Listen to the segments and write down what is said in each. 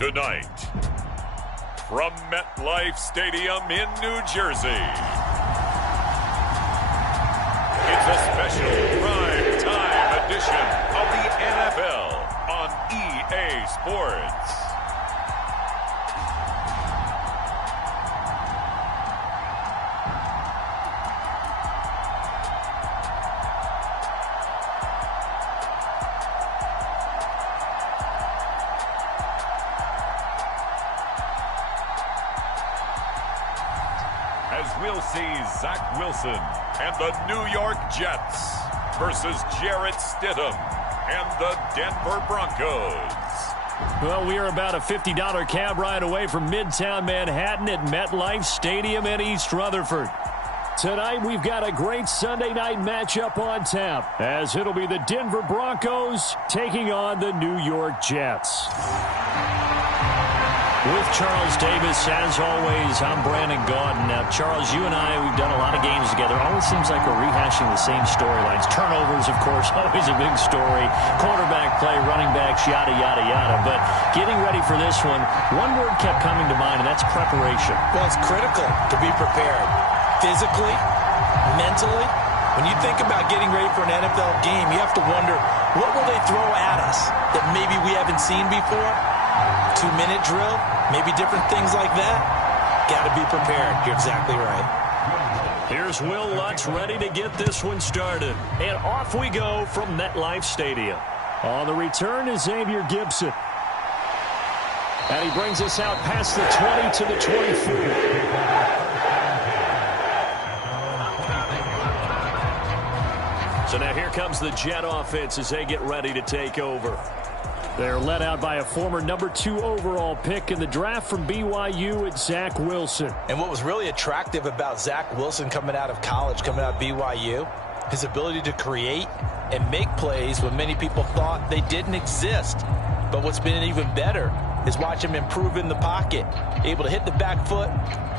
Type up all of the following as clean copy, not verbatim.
Tonight, from MetLife Stadium in New Jersey, it's a special prime time edition of the NFL on EA Sports. As we'll see Zach Wilson and the New York Jets versus Jarrett Stidham and the Denver Broncos. Well, we are about a $50 cab ride away from Midtown Manhattan at MetLife Stadium in East Rutherford. Tonight, we've got a great Sunday night matchup on tap, as it'll be the Denver Broncos taking on the New York Jets. With Charles Davis, as always, I'm Brandon Gaudin. Now, Charles, you and I, we've done a lot of games together. Always seems like we're rehashing the same storylines. Turnovers, of course, always a big story. Quarterback play, running backs, yada, yada, yada. But getting ready for this one word kept coming to mind, and that's preparation. Well, it's critical to be prepared. Physically, mentally. When you think about getting ready for an NFL game, you have to wonder, what will they throw at us that maybe we haven't seen before? 2-minute drill, maybe different things like that. Got to be prepared. You're exactly right. Here's Will Lutz ready to get this one started. And off we go from MetLife Stadium. On the return is Xavier Gibson. And he brings us out past the 20 to the 24. So now here comes the Jet offense as they get ready to take over. They're led out by a former #2 overall pick in the draft from BYU at Zach Wilson. And what was really attractive about Zach Wilson coming out of college, coming out of BYU, his ability to create and make plays when many people thought they didn't exist. But what's been even better is watch him improve in the pocket, able to hit the back foot,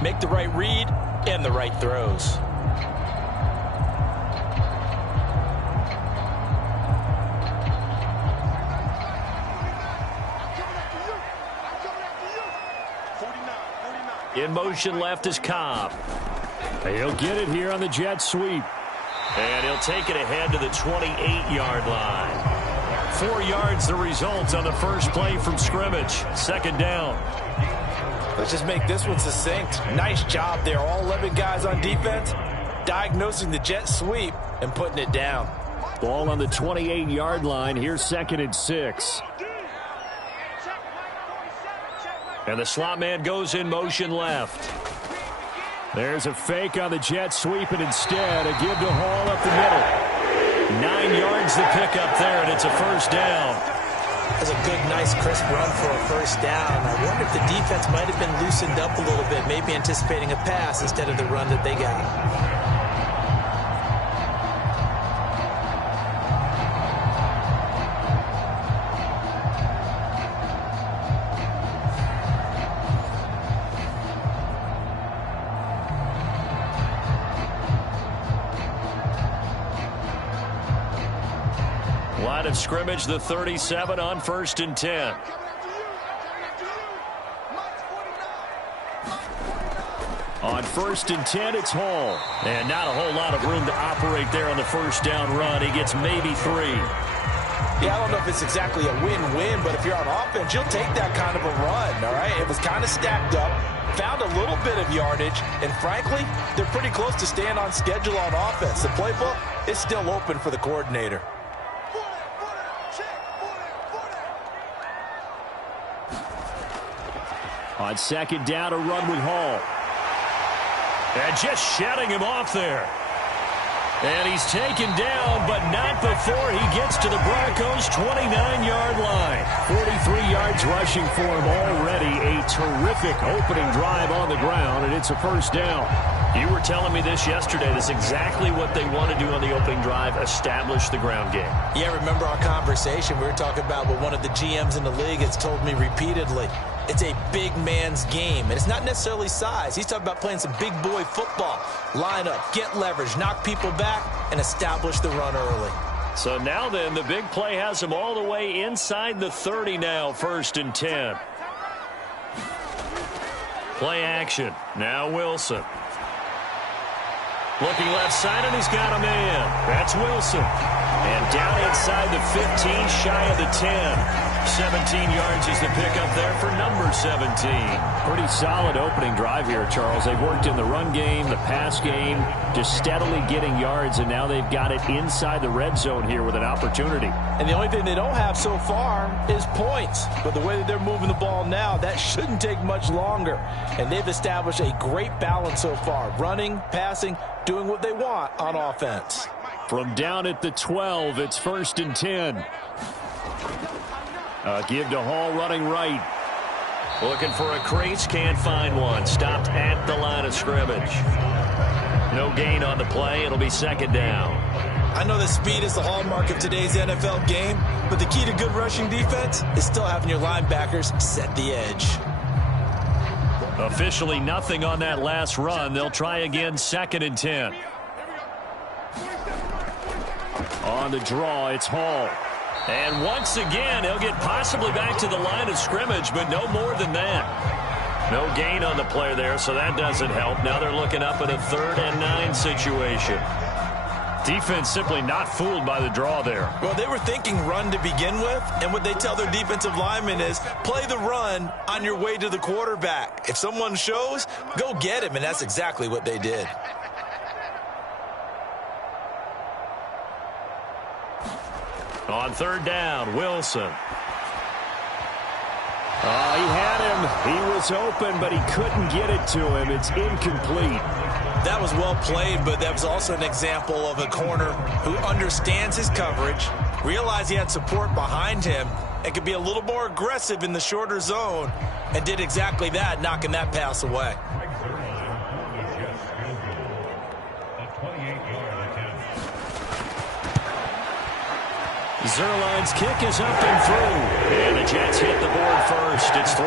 make the right read, and the right throws. In motion left is Cobb. He'll get it here on the jet sweep. And he'll take it ahead to the 28-yard line. 4 yards the result on the first play from scrimmage. Second down. Let's just make this one succinct. Nice job there. All 11 guys on defense diagnosing the jet sweep and putting it down. Ball on the 28-yard line. Here's 2nd and 6. And the slot man goes in motion left. There's a fake on the jet sweep, and instead a give to Hall up the middle. 9 yards the pickup there, and it's a first down. That's a good, nice, crisp run for a first down. I wonder if the defense might have been loosened up a little bit, maybe anticipating a pass instead of the run that they got. Line of scrimmage, the 37 on 1st and 10. On 1st and 10, it's Hall. And not a whole lot of room to operate there on the first down run. He gets maybe 3. Yeah, I don't know if it's exactly a win-win, but if you're on offense, you'll take that kind of a run, all right? It was kind of stacked up, found a little bit of yardage, and frankly, they're pretty close to staying on schedule on offense. The playbook is still open for the coordinator. On 2nd down, a run with Hall. And just shutting him off there. And he's taken down, but not before he gets to the Broncos' 29-yard line. 43 yards rushing for him already. A terrific opening drive on the ground, and it's a first down. You were telling me this yesterday. That's exactly what they want to do on the opening drive, establish the ground game. Yeah, remember our conversation. We were talking about what one of the GMs in the league has told me repeatedly. It's a big man's game, and it's not necessarily size. He's talking about playing some big boy football. Line up, get leverage, knock people back, and establish the run early. So now then, the big play has him all the way inside the 30 now, 1st and 10. Play action. Now Wilson. Looking left side, and he's got a man. That's Wilson. And down inside the 15, shy of the 10. 17 yards is the pickup there for number 17. Pretty solid opening drive here, Charles. They've worked in the run game, the pass game, just steadily getting yards, and now they've got it inside the red zone here with an opportunity. And the only thing they don't have so far is points. But the way that they're moving the ball now, that shouldn't take much longer. And they've established a great balance so far. Running, passing, doing what they want on offense. From down at the 12, it's 1st and 10. Give to Hall running right. Looking for a crease, can't find one. Stopped at the line of scrimmage. No gain on the play. It'll be 2nd down. I know that speed is the hallmark of today's NFL game, but the key to good rushing defense is still having your linebackers set the edge. Officially nothing on that last run. They'll try again, 2nd and 10. On the draw, it's Hall. And once again, he'll get possibly back to the line of scrimmage, but no more than that. No gain on the play there, so that doesn't help. Now they're looking up at a 3rd and 9 situation. Defense simply not fooled by the draw there. Well, they were thinking run to begin with, and what they tell their defensive linemen is play the run on your way to the quarterback. If someone shows, go get him, and that's exactly what they did. On 3rd down, Wilson. He had him. He was open, but he couldn't get it to him. It's incomplete. That was well played, but that was also an example of a corner who understands his coverage, realized he had support behind him, and could be a little more aggressive in the shorter zone, and did exactly that, knocking that pass away. Zerline's kick is up and through. And the Jets hit the board first. It's 3-0.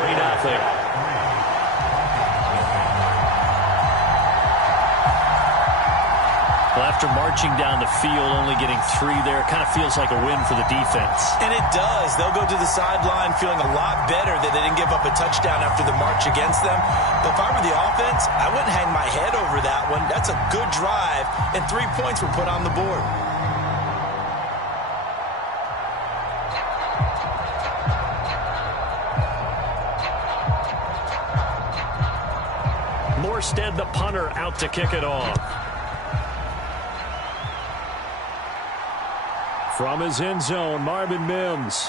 Well, after marching down the field, only getting 3 there, kind of feels like a win for the defense. And it does. They'll go to the sideline feeling a lot better that they didn't give up a touchdown after the march against them. But if I were the offense, I wouldn't hang my head over that one. That's a good drive, and 3 points were put on the board. Morstead, the punter, out to kick it off. From his end zone, Marvin Mims.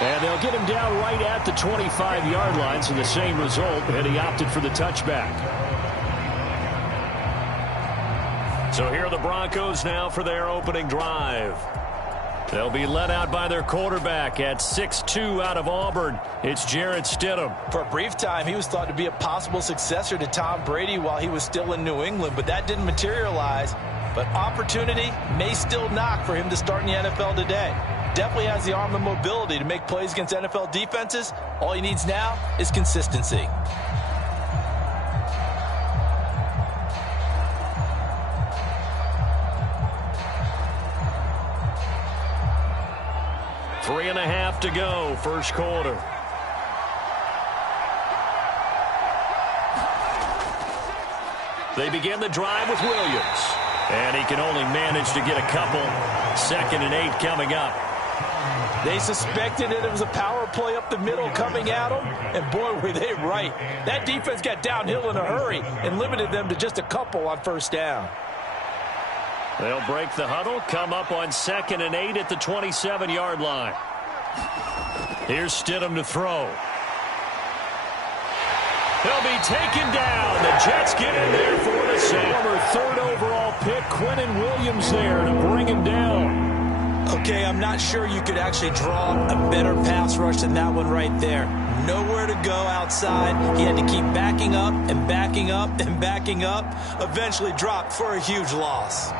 And they'll get him down right at the 25-yard line, so the same result, and he opted for the touchback. So here are the Broncos now for their opening drive. They'll be led out by their quarterback at 6'2" out of Auburn. It's Jarrett Stidham. For a brief time, he was thought to be a possible successor to Tom Brady while he was still in New England, but that didn't materialize. But opportunity may still knock for him to start in the NFL today. Definitely has the arm and mobility to make plays against NFL defenses. All he needs now is consistency. Three and a half to go, first quarter. They begin the drive with Williams. And he can only manage to get a couple. 2nd and 8 coming up. They suspected it was a power play up the middle coming at them. And boy, were they right. That defense got downhill in a hurry and limited them to just a couple on first down. They'll break the huddle, come up on 2nd and 8 at the 27-yard line. Here's Stidham to throw. He'll be taken down. The Jets get in there for the save. Former 3rd overall pick, Quinnen Williams there to bring him down. Okay, I'm not sure you could actually draw a better pass rush than that one right there. Nowhere to go outside. He had to keep backing up and backing up and backing up. Eventually dropped for a huge loss.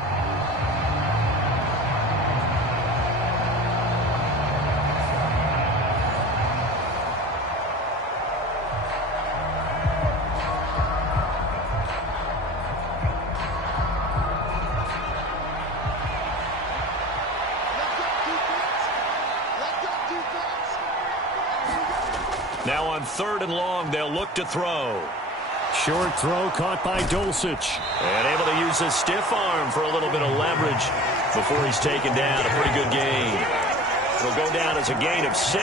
Now on 3rd and long, they'll look to throw. Short throw caught by Dulcich. And able to use his stiff arm for a little bit of leverage before he's taken down. A pretty good gain. It'll go down as a gain of 6,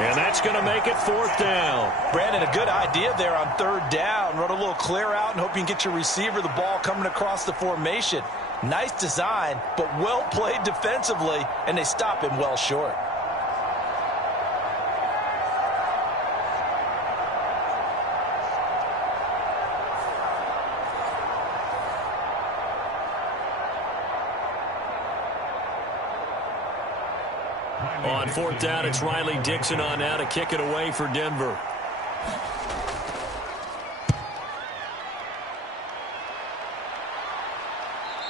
and that's going to make it 4th down. Brandon, a good idea there on 3rd down. Run a little clear out and hope you can get your receiver the ball coming across the formation. Nice design, but well played defensively, and they stop him well short. On 4th down, it's Riley Dixon on now to kick it away for Denver.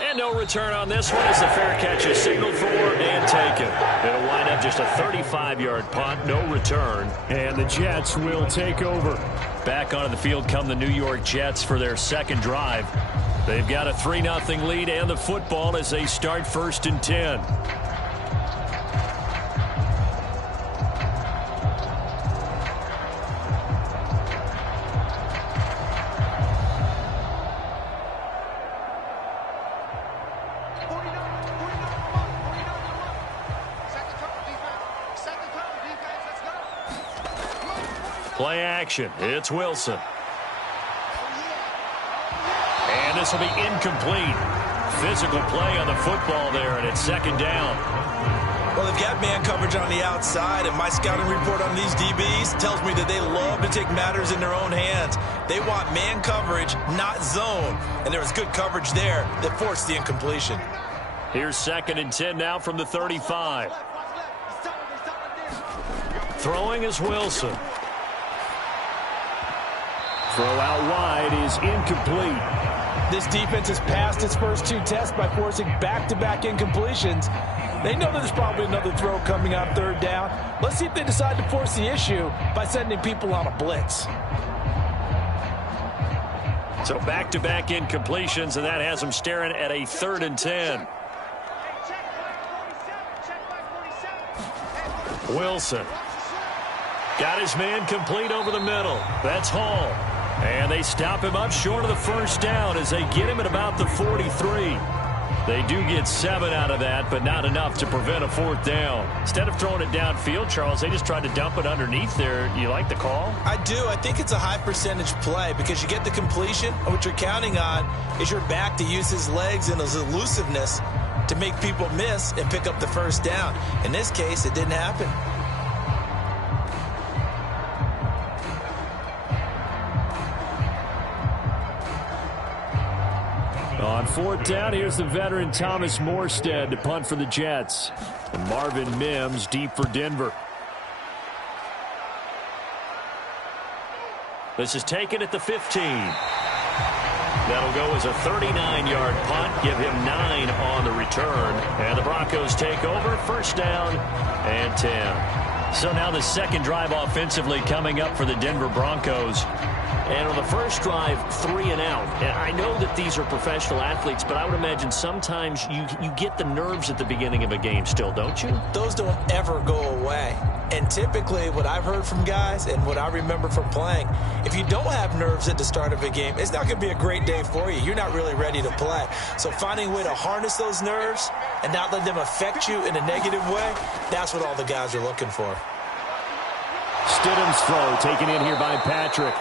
And no return on this one as the fair catch is signaled for and taken. It'll wind up just a 35-yard punt, no return. And the Jets will take over. Back onto the field come the New York Jets for their 2nd drive. They've got a 3-0 lead and the football as they start 1st and 10. Play action. It's Wilson. And this will be incomplete. Physical play on the football there, and it's 2nd down. Well, they've got man coverage on the outside, and my scouting report on these DBs tells me that they love to take matters in their own hands. They want man coverage, not zone. And there was good coverage there that forced the incompletion. Here's 2nd and 10 now from the 35. Throwing is Wilson. Throw out wide is incomplete. This defense has passed its first 2 tests by forcing back-to-back incompletions. They know that there's probably another throw coming on 3rd down. Let's see if they decide to force the issue by sending people on a blitz. So back-to-back incompletions, and that has them staring at a 3rd and 10. Wilson. Got his man complete over the middle. That's Hall. And they stop him up short of the 1st down as they get him at about the 43. They do get 7 out of that, but not enough to prevent a 4th down. Instead of throwing it downfield, Charles, they just tried to dump it underneath there. You like the call? I do. I think it's a high percentage play because you get the completion, and what you're counting on is your back to use his legs and his elusiveness to make people miss and pick up the 1st down. In this case, it didn't happen. On 4th down, here's the veteran Thomas Morstead to punt for the Jets. And Marvin Mims deep for Denver. This is taken at the 15. That'll go as a 39-yard punt. Give him 9 on the return. And the Broncos take over. 1st down and 10. So now the 2nd drive offensively coming up for the Denver Broncos. And on the 1st drive, 3 and out. And I know that these are professional athletes, but I would imagine sometimes you get the nerves at the beginning of a game still, don't you? Those don't ever go away. And typically what I've heard from guys and what I remember from playing, if you don't have nerves at the start of a game, it's not going to be a great day for you. You're not really ready to play. So finding a way to harness those nerves and not let them affect you in a negative way, that's what all the guys are looking for. Stidham's throw taken in here by Patrick.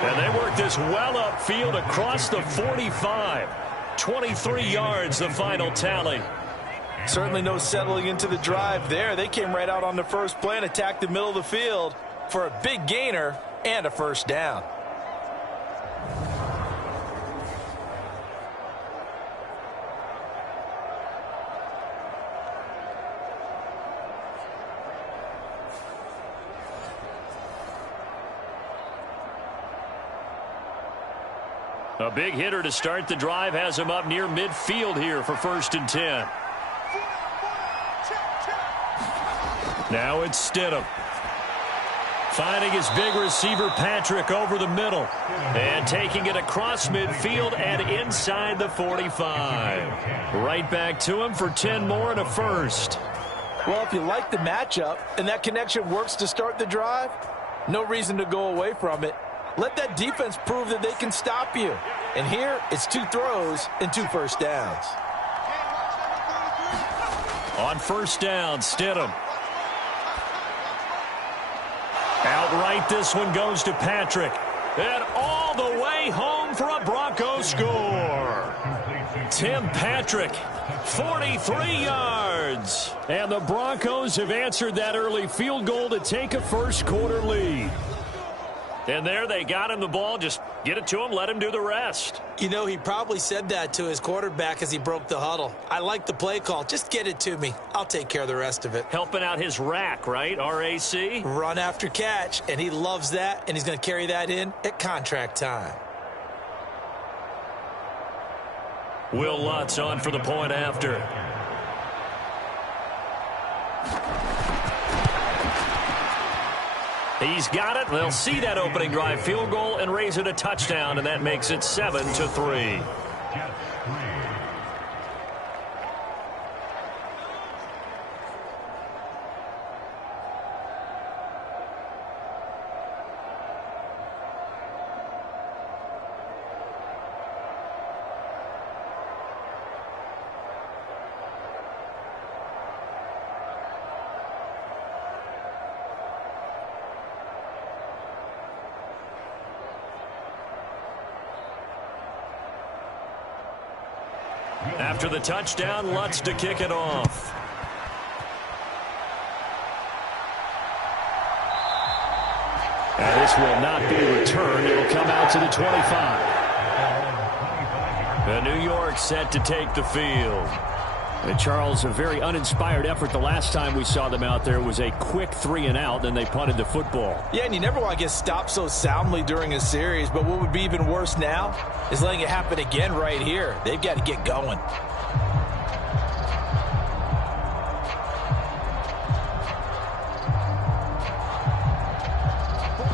And they work this well upfield across the 45. 23 yards, the final tally. Certainly no settling into the drive there. They came right out on the first play and attacked the middle of the field for a big gainer and a 1st down. A big hitter to start the drive has him up near midfield here for 1st and 10. Now it's Stidham. Finding his big receiver Patrick over the middle. And taking it across midfield and inside the 45. Right back to him for 10 more and a 1st. Well, if you like the matchup and that connection works to start the drive, No reason to go away from it. Let that defense prove that they can stop you. And here, it's 2 throws and 2 first downs. On first down, Stidham. Outright, this one goes to Patrick. And all the way home for a Broncos score. Tim Patrick, 43 yards. And the Broncos have answered that early field goal to take a first quarter lead. And there they got him the ball. Just get it to him, let him do the rest. You know, he probably said that to his quarterback as he broke the huddle. I like the play call. Just get it to me. I'll take care of the rest of it. Helping out his rack, right? R-A-C? Run after catch, and he loves that, and he's going to carry that in at contract time. Will Lutz on for the point after. He's got it. They'll see that opening drive field goal and raise it a touchdown, and that makes it 7-3. After the touchdown, Lutz to kick it off. And this will not be returned. It will come out to the 25. The New York set to take the field. And Charles, a very uninspired effort. The last time we saw them out there was a quick 3-and-out, then they punted the football. Yeah, and you never want to get stopped so soundly during a series, but what would be even worse now is letting it happen again right here. They've got to get going.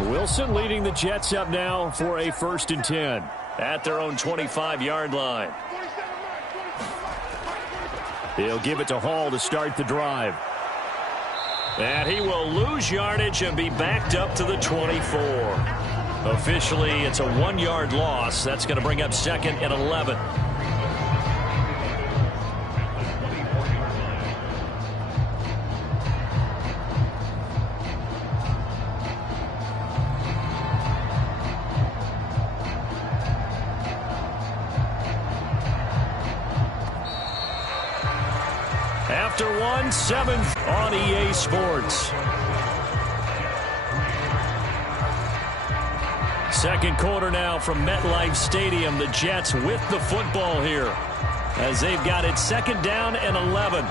Wilson leading the Jets up now for a 1st and 10 at their own 25-yard line. He'll give it to Hall to start the drive. And he will lose yardage and be backed up to the 24. Officially, it's a 1-yard loss. That's going to bring up 2nd and 11. After 1-7 on EA Sports. Second quarter now from MetLife Stadium. The Jets with the football here as they've got it 2nd down and 11.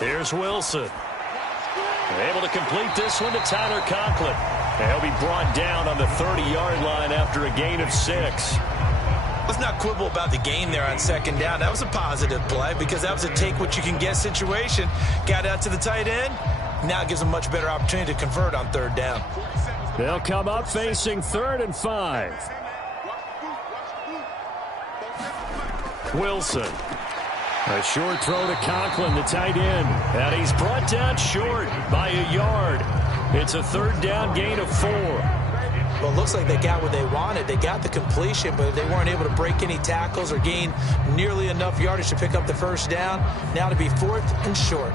Here's Wilson. Able to complete this one to Tyler Conklin. He'll be brought down on the 30-yard line after a gain of 6. Let's not quibble about the gain there on 2nd down. That was a positive play because that was a take-what-you-can-get situation. Got out to the tight end. Now it gives them a much better opportunity to convert on 3rd down. They'll come up facing 3rd and 5. Wilson. A short throw to Conklin, the tight end. And he's brought down short by a yard. It's a 3rd down gain of 4. Well, it looks like they got what they wanted. They got the completion, but they weren't able to break any tackles or gain nearly enough yardage to pick up the 1st down. Now to be 4th and short.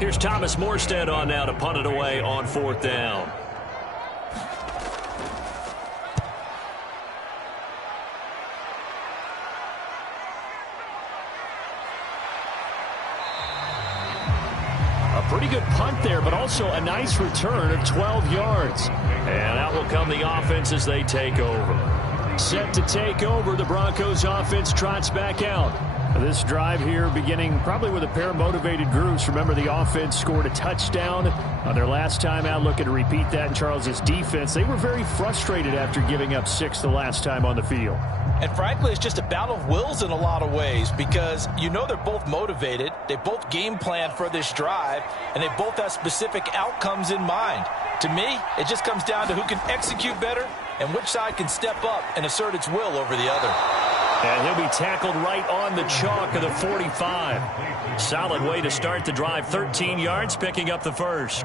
Here's Thomas Morstead on now to punt it away on 4th down. A pretty good punt there, but also a nice return of 12 yards. And out will come the offense as they take over. Set to take over, the Broncos offense trots back out. This drive here beginning probably with a pair of motivated groups. Remember, the offense scored a touchdown on their last time out. Looking to repeat that in Charles's defense. They were very frustrated after giving up 6 the last time on the field. And frankly, it's just a battle of wills in a lot of ways because you know they're both motivated. They both game plan for this drive, and they both have specific outcomes in mind. To me, it just comes down to who can execute better and which side can step up and assert its will over the other. And he'll be tackled right on the chalk of the 45. Solid way to start the drive. 13 yards, picking up the first.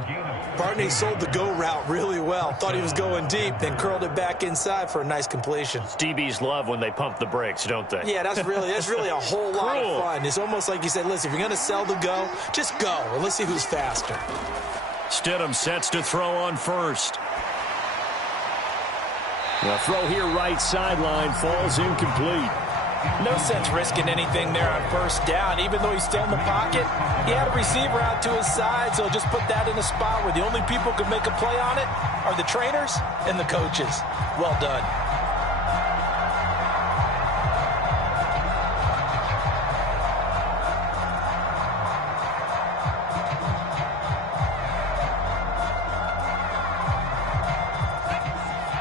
Barney sold the go route really well. Thought he was going deep, then curled it back inside for a nice completion. DBs love when they pump the brakes, don't they? Yeah, that's really a whole lot of fun. It's almost like you said, listen, if you're going to sell the go, just go. Well, let's see who's faster. Stidham sets to throw on first. The throw here right sideline falls incomplete. No sense risking anything there on first down. Even though he's still in the pocket, he had a receiver out to his side, so just put that in a spot where the only people who can make a play on it are the trainers and the coaches. Well done.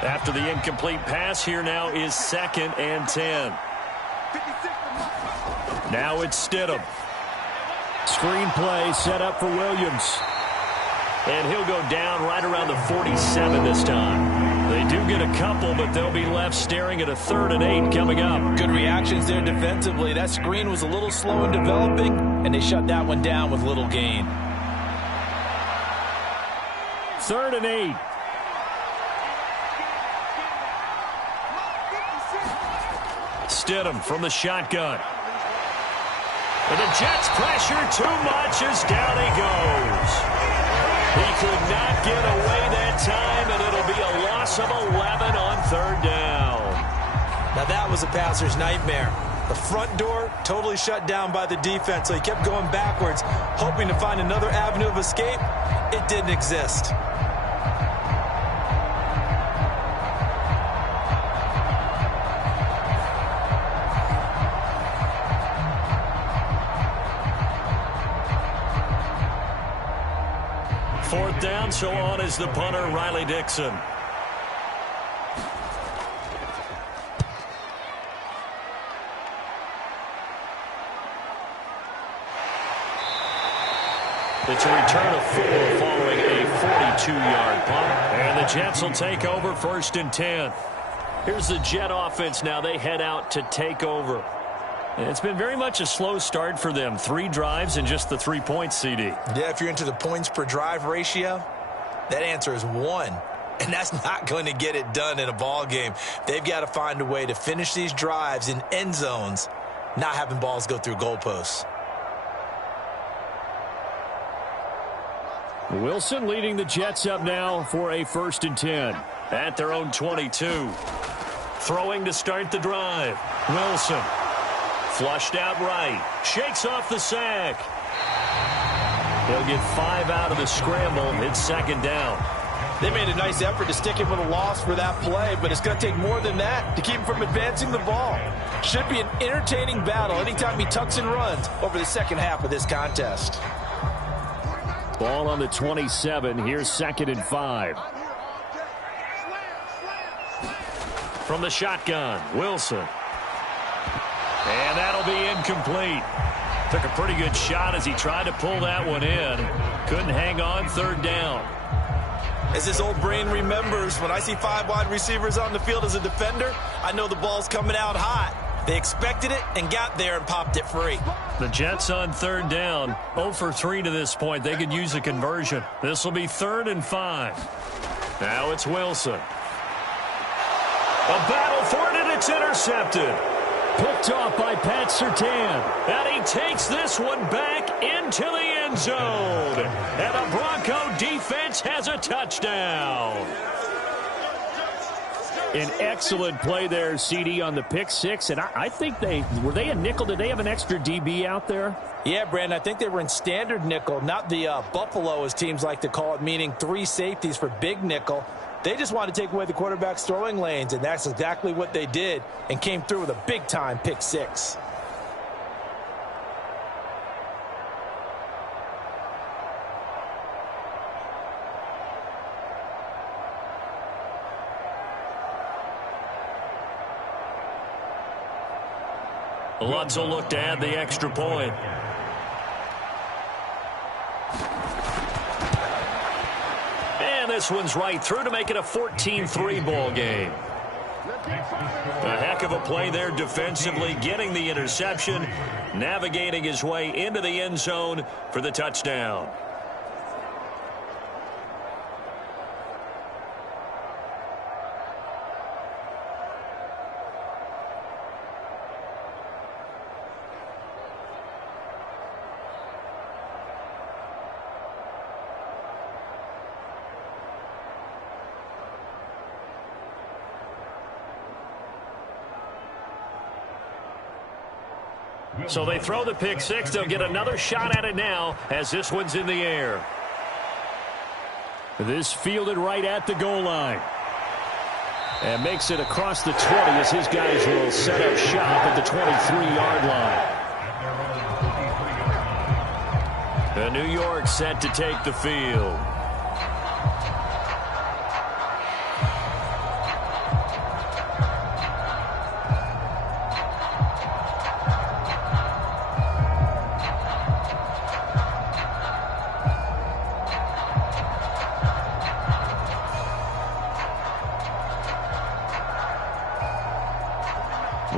After the incomplete pass, here now is 2nd and 10. Now it's Stidham. Screenplay set up for Williams. And he'll go down right around the 47 this time. They do get a couple, but they'll be left staring at a 3rd and 8 coming up. Good reactions there defensively. That screen was a little slow in developing, and they shut that one down with little gain. 3rd and 8. Stidham from the shotgun. And the Jets pressure too much as down he goes. He could not get away that time, and it'll be a loss of 11 on 3rd down. Now that was a passer's nightmare. The front door totally shut down by the defense, so he kept going backwards, hoping to find another avenue of escape. It didn't exist. Fourth down, so on is the punter, Riley Dixon. It's a return of 4 following a 42-yard punt. And the Jets will take over 1st and 10. Here's the Jet offense now. They head out to take over. It's been very much a slow start for them. 3 drives and just the 3 points, CD. Yeah, if you're into the points per drive ratio, that answer is 1. And that's not going to get it done in a ball game. They've got to find a way to finish these drives in end zones, not having balls go through goalposts. Wilson leading the Jets up now for a 1st and 10. At their own 22. Throwing to start the drive. Wilson. Flushed out right. Shakes off the sack. He'll get 5 out of the scramble. It's 2nd down. They made a nice effort to stick him with a loss for that play, but it's going to take more than that to keep him from advancing the ball. Should be an entertaining battle anytime he tucks and runs over the second half of this contest. Ball on the 27. Here's 2nd and 5. From the shotgun, Wilson. And that'll be incomplete. Took a pretty good shot as he tried to pull that one in. Couldn't hang on. 3rd down. As his old brain remembers, when I see 5 wide receivers on the field as a defender, I know the ball's coming out hot. They expected it and got there and popped it free. The Jets on 3rd down. 0 for 3 to this point. They could use a conversion. This will be 3rd and 5. Now it's Wilson. A battle for it, and it's intercepted. Picked off by Pat Surtain. And he takes this one back into the end zone. And the Bronco defense has a touchdown. An excellent play there, CD, on the pick 6. And I think were they a nickel? Did they have an extra DB out there? Yeah, Brandon, I think they were in standard nickel, not the Buffalo, as teams like to call it, meaning 3 safeties for big nickel. They just wanted to take away the quarterback's throwing lanes, and that's exactly what they did and came through with a big-time pick 6. Lutz will look to add the extra point. And this one's right through to make it a 14-3 ball game. A heck of a play there defensively, getting the interception, navigating his way into the end zone for the touchdown. So they throw the pick six. They'll get another shot at it now as this one's in the air. This fielded right at the goal line. And makes it across the 20 as his guys will set up shop at the 23-yard line. The New York set to take the field.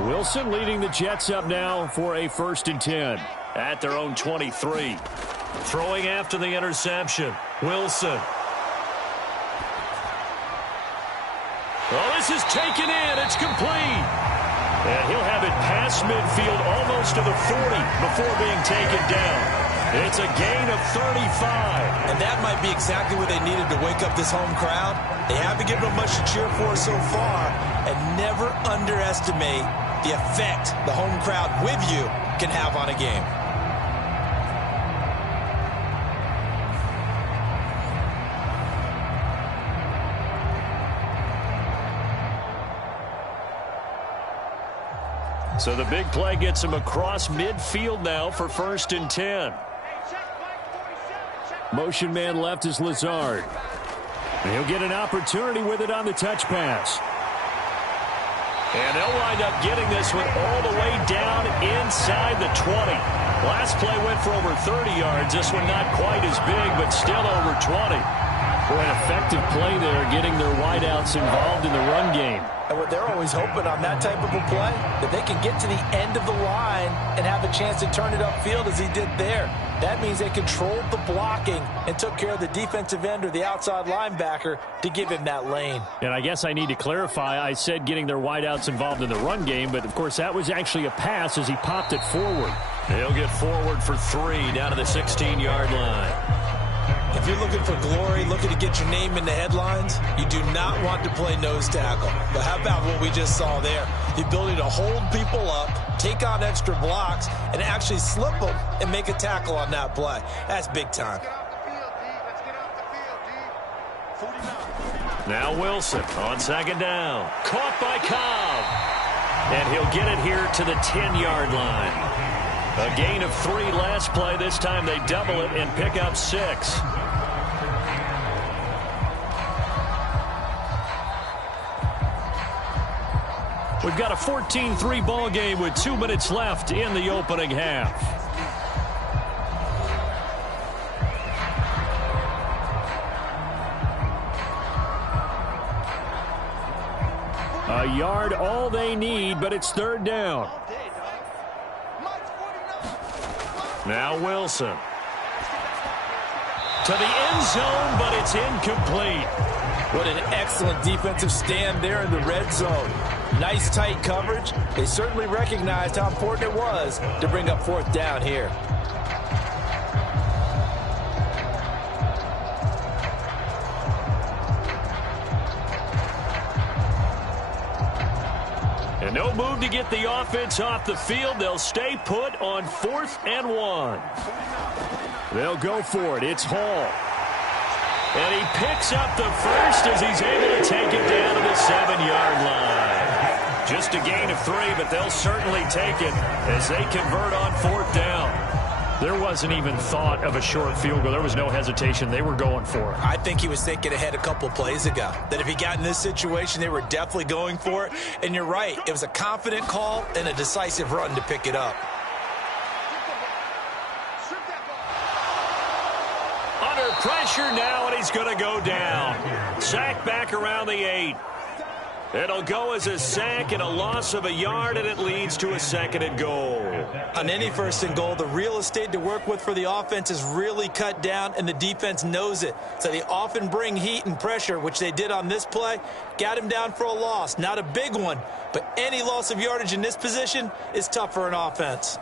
Wilson leading the Jets up now for a 1st and 10. At their own 23. Throwing after the interception. Wilson. Oh, this is taken in. It's complete. And he'll have it past midfield almost to the 40 before being taken down. It's a gain of 35. And that might be exactly what they needed to wake up this home crowd. They haven't given them much to cheer for so far. And never underestimate the effect the home crowd with you can have on a game. So the big play gets him across midfield now for 1st and 10. Motion man left is Lazard. And he'll get an opportunity with it on the touch pass. And they'll wind up getting this one all the way down inside the 20. Last play went for over 30 yards. This one not quite as big, but still over 20. For an effective play there, getting their wideouts involved in the run game. And what they're always hoping on that type of a play, that they can get to the end of the line and have a chance to turn it upfield as he did there. That means they controlled the blocking and took care of the defensive end or the outside linebacker to give him that lane. And I guess I need to clarify, I said getting their wideouts involved in the run game, but of course that was actually a pass as he popped it forward. They'll get forward for 3 down to the 16-yard line. If you're looking for glory, looking to get your name in the headlines, you do not want to play nose tackle. But how about what we just saw there? The ability to hold people up, take on extra blocks, and actually slip them and make a tackle on that play. That's big time. Now Wilson on 2nd down. Caught by Cobb. And he'll get it here to the 10-yard line. A gain of 3 last play. This time they double it and pick up 6. We've got a 14-3 ball game with 2 minutes left in the opening half. A yard all they need, but it's 3rd down. Now Wilson. To the end zone, but it's incomplete. What an excellent defensive stand there in the red zone. Nice tight coverage. They certainly recognized how important it was to bring up 4th down here. And no move to get the offense off the field. They'll stay put on 4th and 1. They'll go for it. It's Hall. And he picks up the first as he's able to take it down to the 7-yard line. Just a gain of 3, but they'll certainly take it as they convert on 4th down. There wasn't even thought of a short field goal. There was no hesitation. They were going for it. I think he was thinking ahead a couple plays ago, that if he got in this situation, they were definitely going for it. And you're right. It was a confident call and a decisive run to pick it up. Under pressure now, and he's going to go down. Sack back around the 8. It'll go as a sack and a loss of a yard, and it leads to a 2nd and goal. On any 1st and goal, the real estate to work with for the offense is really cut down, and the defense knows it. So they often bring heat and pressure, which they did on this play. Got him down for a loss. Not a big one, but any loss of yardage in this position is tough for an offense.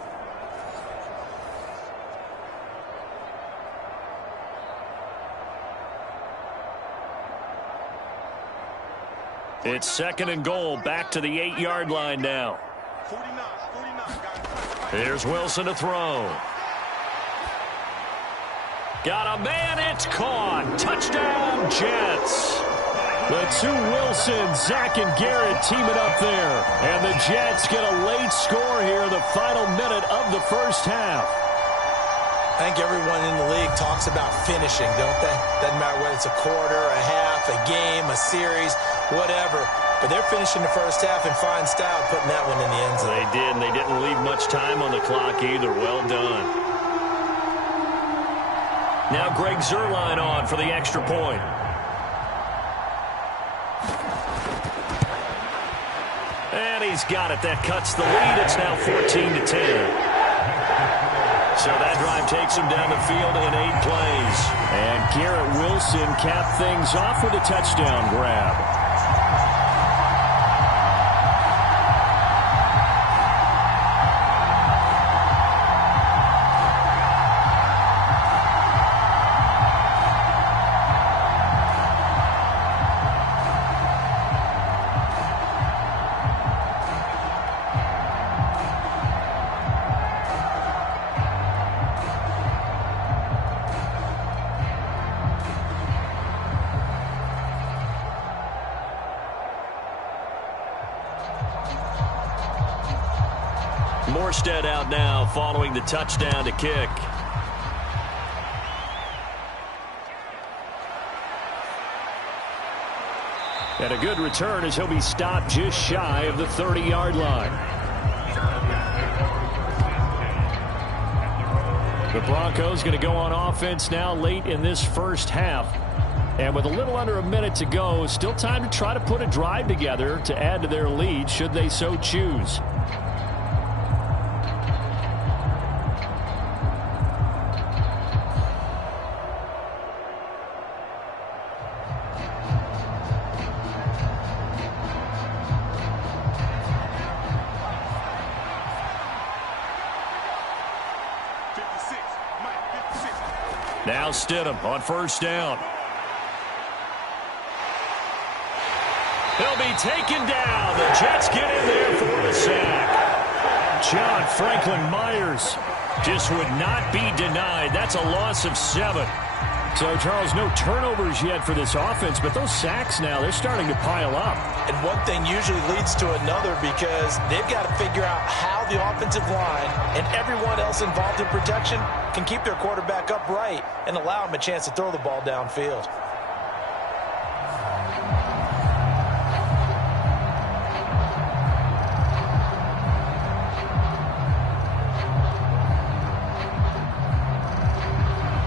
It's 2nd and goal, back to the 8-yard line now. Here's Wilson to throw. Got a man, it's caught. Touchdown, Jets. The two Wilsons, Zach and Garrett, teaming up there. And the Jets get a late score here in the final minute of the first half. I think everyone in the league talks about finishing, don't they? Doesn't matter whether it's a quarter, a half, a game, a series, whatever. But they're finishing the first half in fine style, putting that one in the end zone. They did, and they didn't leave much time on the clock either. Well done. Now Greg Zuerlein on for the extra point. And he's got it. That cuts the lead. It's now 14-10. So that drive takes him down the field in 8 plays. And Garrett Wilson capped things off with a touchdown grab. Morstead out now following the touchdown to kick. And a good return as he'll be stopped just shy of the 30-yard line. The Broncos going to go on offense now late in this first half. And with a little under a minute to go, still time to try to put a drive together to add to their lead should they so choose. Now Stidham on first down. He'll be taken down. The Jets get in there for the sack. John Franklin Myers just would not be denied. That's a loss of 7. So, Charles, no turnovers yet for this offense, but those sacks now, they're starting to pile up. And one thing usually leads to another because they've got to figure out how the offensive line and everyone else involved in protection can keep their quarterback upright and allow him a chance to throw the ball downfield.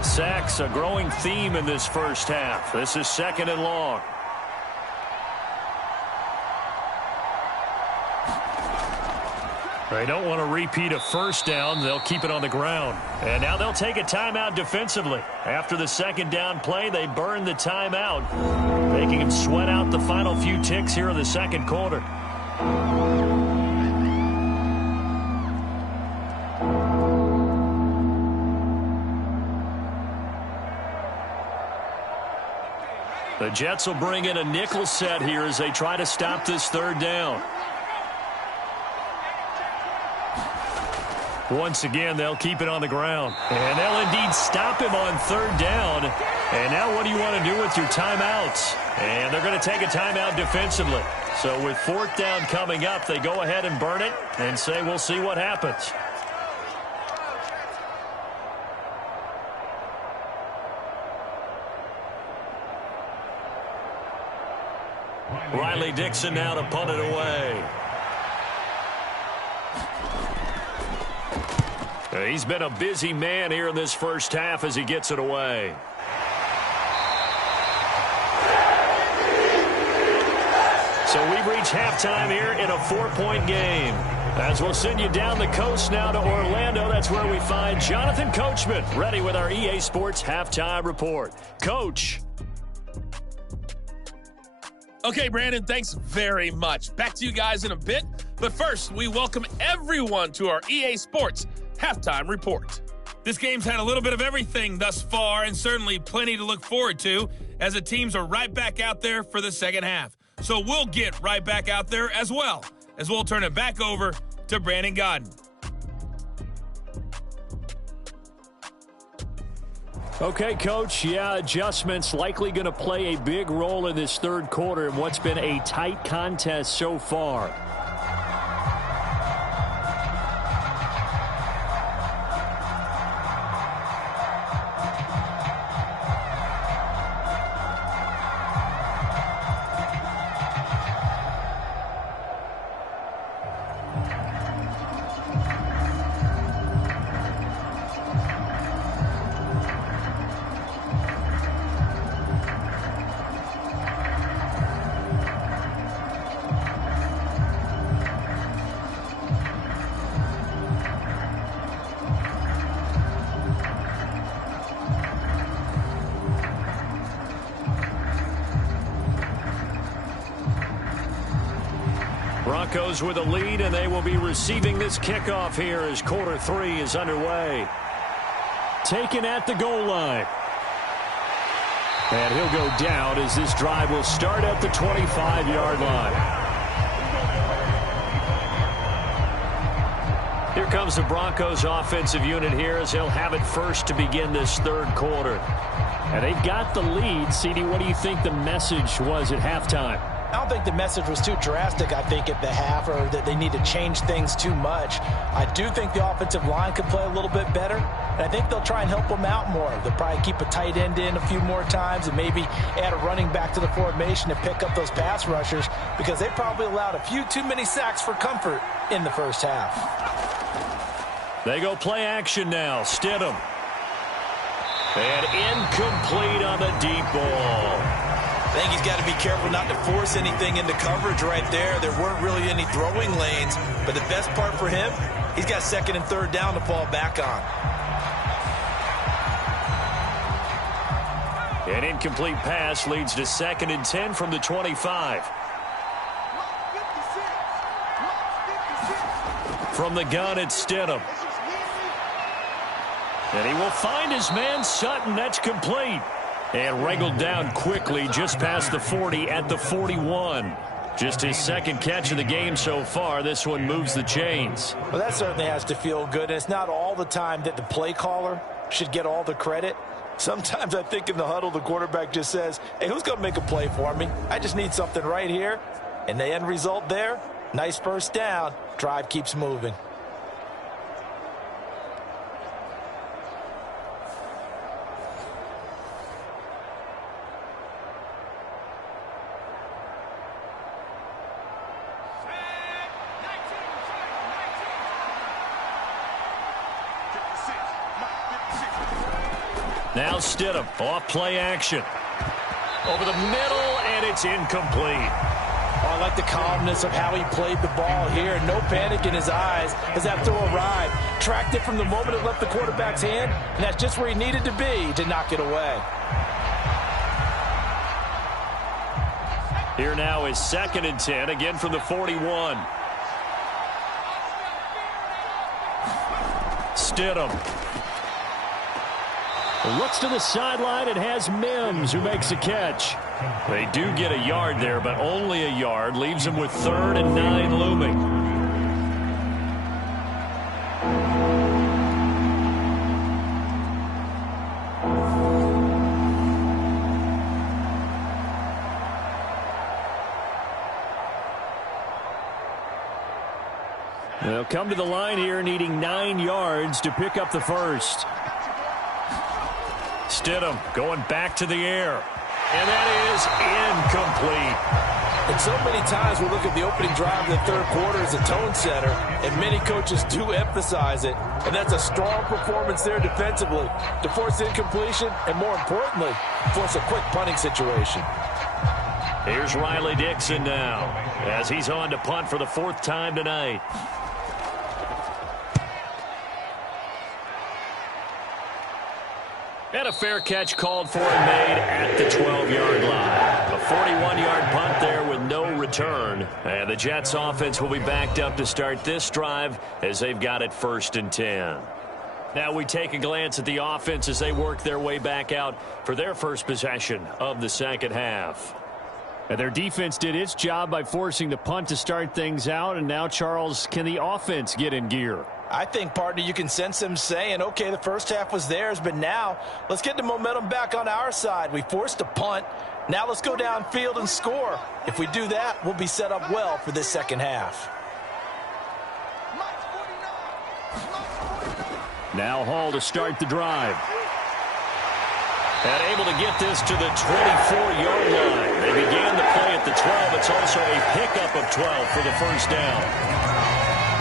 Sacks, a growing theme in this first half. This is 2nd and long. They don't want to repeat a first down. They'll keep it on the ground. And now they'll take a timeout defensively. After the 2nd down play, they burn the timeout, making him sweat out the final few ticks here in the 2nd quarter. The Jets will bring in a nickel set here as they try to stop this 3rd down. Once again, they'll keep it on the ground. And they'll indeed stop him on 3rd down. And now what do you want to do with your timeouts? And they're going to take a timeout defensively. So with 4th down coming up, they go ahead and burn it and say we'll see what happens. Riley Dixon now to punt it away. He's been a busy man here in this first half as he gets it away. So we've reached halftime here in a 4-point game. As we'll send you down the coast now to Orlando, that's where we find Jonathan Coachman, ready with our EA Sports Halftime Report. Coach. Okay, Brandon, thanks very much. Back to you guys in a bit. But first, we welcome everyone to our EA Sports Halftime Report. This game's had a little bit of everything thus far, and certainly plenty to look forward to, as the teams are right back out there for the second half. So we'll get right back out there as well, as we'll turn it back over to Brandon Godden. Okay, Coach. Yeah, adjustments likely going to play a big role in this third quarter in what's been a tight contest so far. Broncos with a lead, and they will be receiving this kickoff here as quarter 3 is underway. Taken at the goal line. And he'll go down as this drive will start at the 25-yard line. Here comes the Broncos offensive unit here as they'll have it first to begin this third quarter. And they've got the lead. CD, what do you think the message was at halftime? I don't think the message was too drastic, I think, at the half, or that they need to change things too much. I do think the offensive line could play a little bit better, and I think they'll try and help them out more. They'll probably keep a tight end in a few more times and maybe add a running back to the formation to pick up those pass rushers, because they probably allowed a few too many sacks for comfort in the first half. They go play action now. Stidham. And incomplete on the deep ball. I think he's got to be careful not to force anything into coverage right there. There weren't really any throwing lanes, but the best part for him, he's got second and third down to fall back on. An incomplete pass leads to 2nd and 10 from the 25. From the gun, it's Stidham. And he will find his man Sutton. That's complete. And wrangled down quickly just past the 40 at the 41. Just his second catch of the game so far. This one moves the chains. Well, that certainly has to feel good. And it's not all the time that the play caller should get all the credit. Sometimes I think in the huddle, the quarterback just says, hey, who's going to make a play for me? I just need something right here. And the end result there, nice first down. Drive keeps moving. Now Stidham off play action. Over the middle, and it's incomplete. Oh, I like the calmness of how he played the ball here. No panic in his eyes as that throw arrived. Tracked it from the moment it left the quarterback's hand, and that's just where he needed to be to knock it away. Here now is 2nd and 10, again from the 41. Stidham. Looks to the sideline and has Mims who makes a catch. They do get a yard there, but only a yard. Leaves them with 3rd and 9 looming. They'll come to the line here needing 9 yards to pick up the first. Stidham going back to the air. And that is incomplete. And so many times we look at the opening drive of the third quarter as a tone setter, and many coaches do emphasize it. And that's a strong performance there defensively to force incompletion and, more importantly, force a quick punting situation. Here's Riley Dixon now as he's on to punt for the fourth time tonight. And a fair catch called for and made at the 12-yard line. A 41-yard punt there with no return. And the Jets offense will be backed up to start this drive as they've got it 1st and 10. Now we take a glance at the offense as they work their way back out for their first possession of the second half. And their defense did its job by forcing the punt to start things out. And now, Charles, can the offense get in gear? I think, partner, you can sense them saying, okay, the first half was theirs, but now let's get the momentum back on our side. We forced a punt. Now let's go downfield and score. If we do that, we'll be set up well for this second half. Now Hall to start the drive. And able to get this to the 24-yard line. They began the play at the 12. It's also a pickup of 12 for the first down.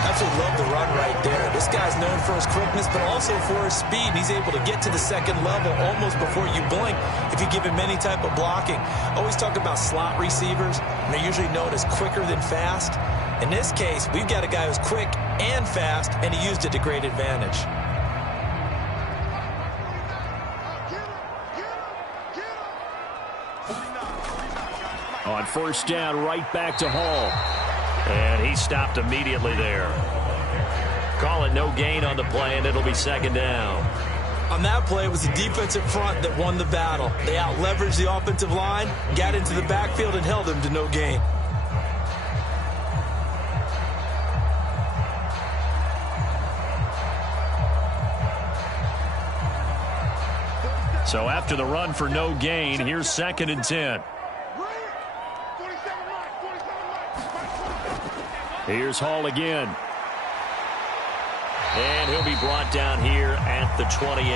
Absolutely love the run right there. This guy's known for his quickness, but also for his speed. He's able to get to the second level almost before you blink if you give him any type of blocking. Always talk about slot receivers, and they're usually known as quicker than fast. In this case, we've got a guy who's quick and fast, and he used it to great advantage. On first down, right back to Hall. And he stopped immediately there. Call it no gain on the play, and it'll be second down. On that play, it was the defensive front that won the battle. They out-leveraged the offensive line, got into the backfield, and held him to no gain. So after the run for no gain, here's 2nd and 10. Here's Hall again. And he'll be brought down here at the 28.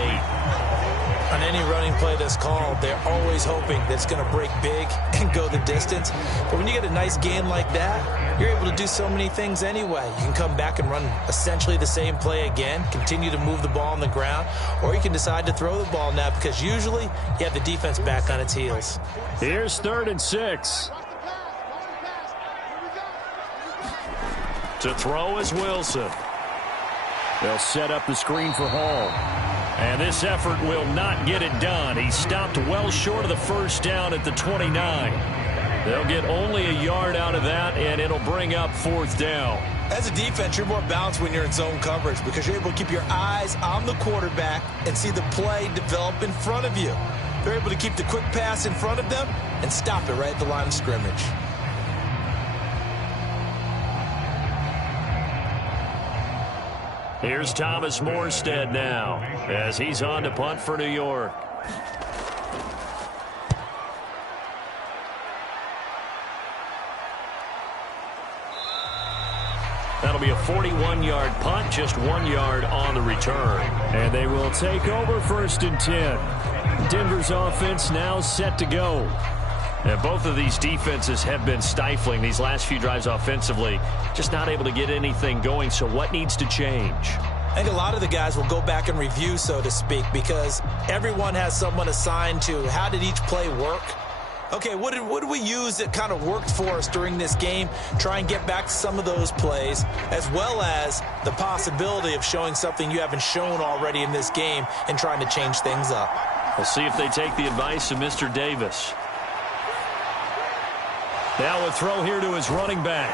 On any running play that's called, they're always hoping that it's going to break big and go the distance. But when you get a nice gain like that, you're able to do so many things anyway. You can come back and run essentially the same play again, continue to move the ball on the ground, or you can decide to throw the ball now because usually you have the defense back on its heels. Here's 3rd and 6. To throw is Wilson. They'll set up the screen for Hall. And this effort will not get it done. He stopped well short of the first down at the 29. They'll get only a yard out of that, and it'll bring up 4th down. As a defense, you're more balanced when you're in zone coverage because you're able to keep your eyes on the quarterback and see the play develop in front of you. They're able to keep the quick pass in front of them and stop it right at the line of scrimmage. Here's Thomas Morstead now as he's on to punt for New York. That'll be a 41-yard punt, just 1 yard on the return. And they will take over 1st and 10. Denver's offense now set to go. And both of these defenses have been stifling these last few drives offensively, just not able to get anything going. So what needs to change? I think a lot of the guys will go back and review, so to speak, because everyone has someone assigned to how did each play work. Okay, what did we use that kind of worked for us during this game? Try and get back to some of those plays, as well as the possibility of showing something you haven't shown already in this game and trying to change things up. We'll see if they take the advice of Mr. Davis. Now a throw here to his running back.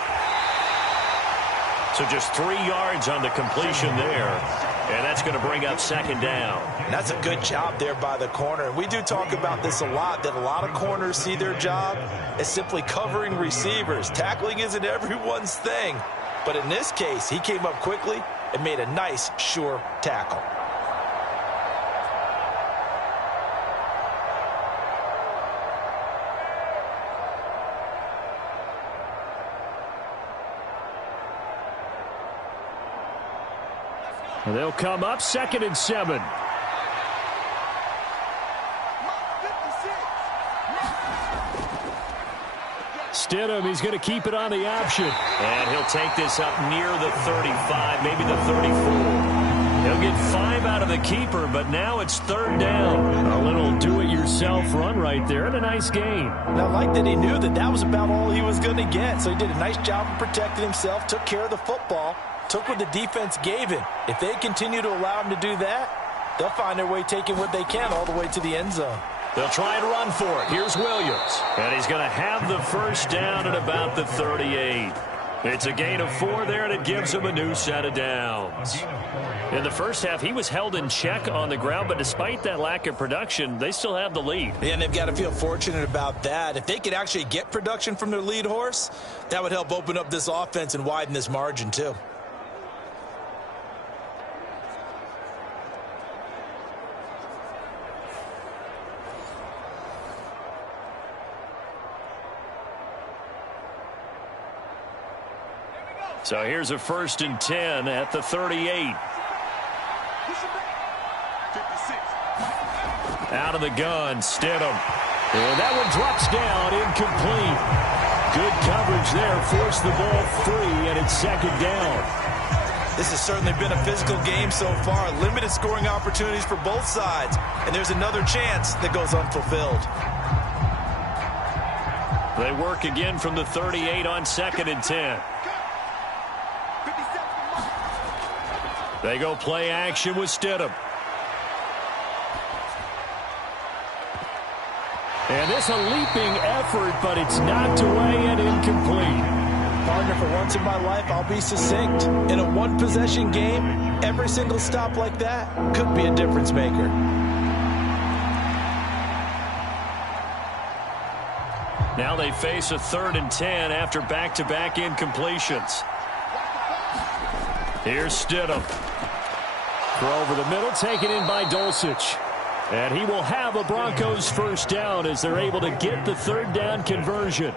So just 3 yards on the completion there. And that's going to bring up 2nd down. That's a good job there by the corner. We do talk about this a lot, that a lot of corners see their job as simply covering receivers. Tackling isn't everyone's thing. But in this case, he came up quickly and made a nice, sure tackle. They'll come up 2nd and 7. Stidham, he's going to keep it on the option. And he'll take this up near the 35, maybe the 34. He'll get 5 out of the keeper, but now it's 3rd down. A little do-it-yourself run right there, and a nice gain. And I like that he knew that that was about all he was going to get, so he did a nice job of protecting himself, took care of the football, took what the defense gave him. If they continue to allow him to do that, they'll find their way taking what they can all the way to the end zone. They'll try and run for it. Here's Williams. And he's going to have the first down at about the 38. It's a gain of 4 there, and it gives him a new set of downs. In the first half, he was held in check on the ground, but despite that lack of production, they still have the lead. Yeah, and they've got to feel fortunate about that. If they could actually get production from their lead horse, that would help open up this offense and widen this margin too. So here's a 1st and 10 at the 38. Out of the gun, Stidham. And that one drops down, incomplete. Good coverage there, forced the ball free, and it's 2nd down. This has certainly been a physical game so far. Limited scoring opportunities for both sides. And there's another chance that goes unfulfilled. They work again from the 38 on 2nd and 10. They go play action with Stidham. And this a leaping effort, but it's knocked away and incomplete. Partner, for once in my life, I'll be succinct. In a one-possession game, every single stop like that could be a difference maker. Now they face a 3rd and 10 after back-to-back incompletions. Here's Stidham. Throw over the middle, taken in by Dulcich. And he will have a Broncos first down as they're able to get the 3rd down conversion.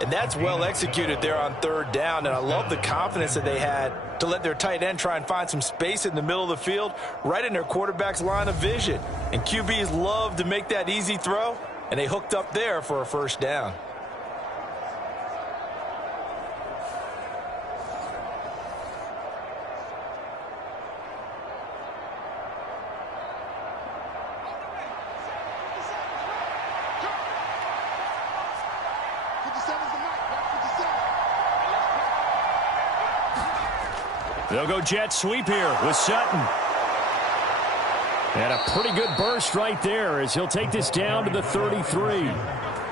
And that's well executed there on 3rd down. And I love the confidence that they had to let their tight end try and find some space in the middle of the field, right in their quarterback's line of vision. And QBs love to make that easy throw, and they hooked up there for a first down. They'll go jet sweep here with Sutton. And a pretty good burst right there as he'll take this down to the 33.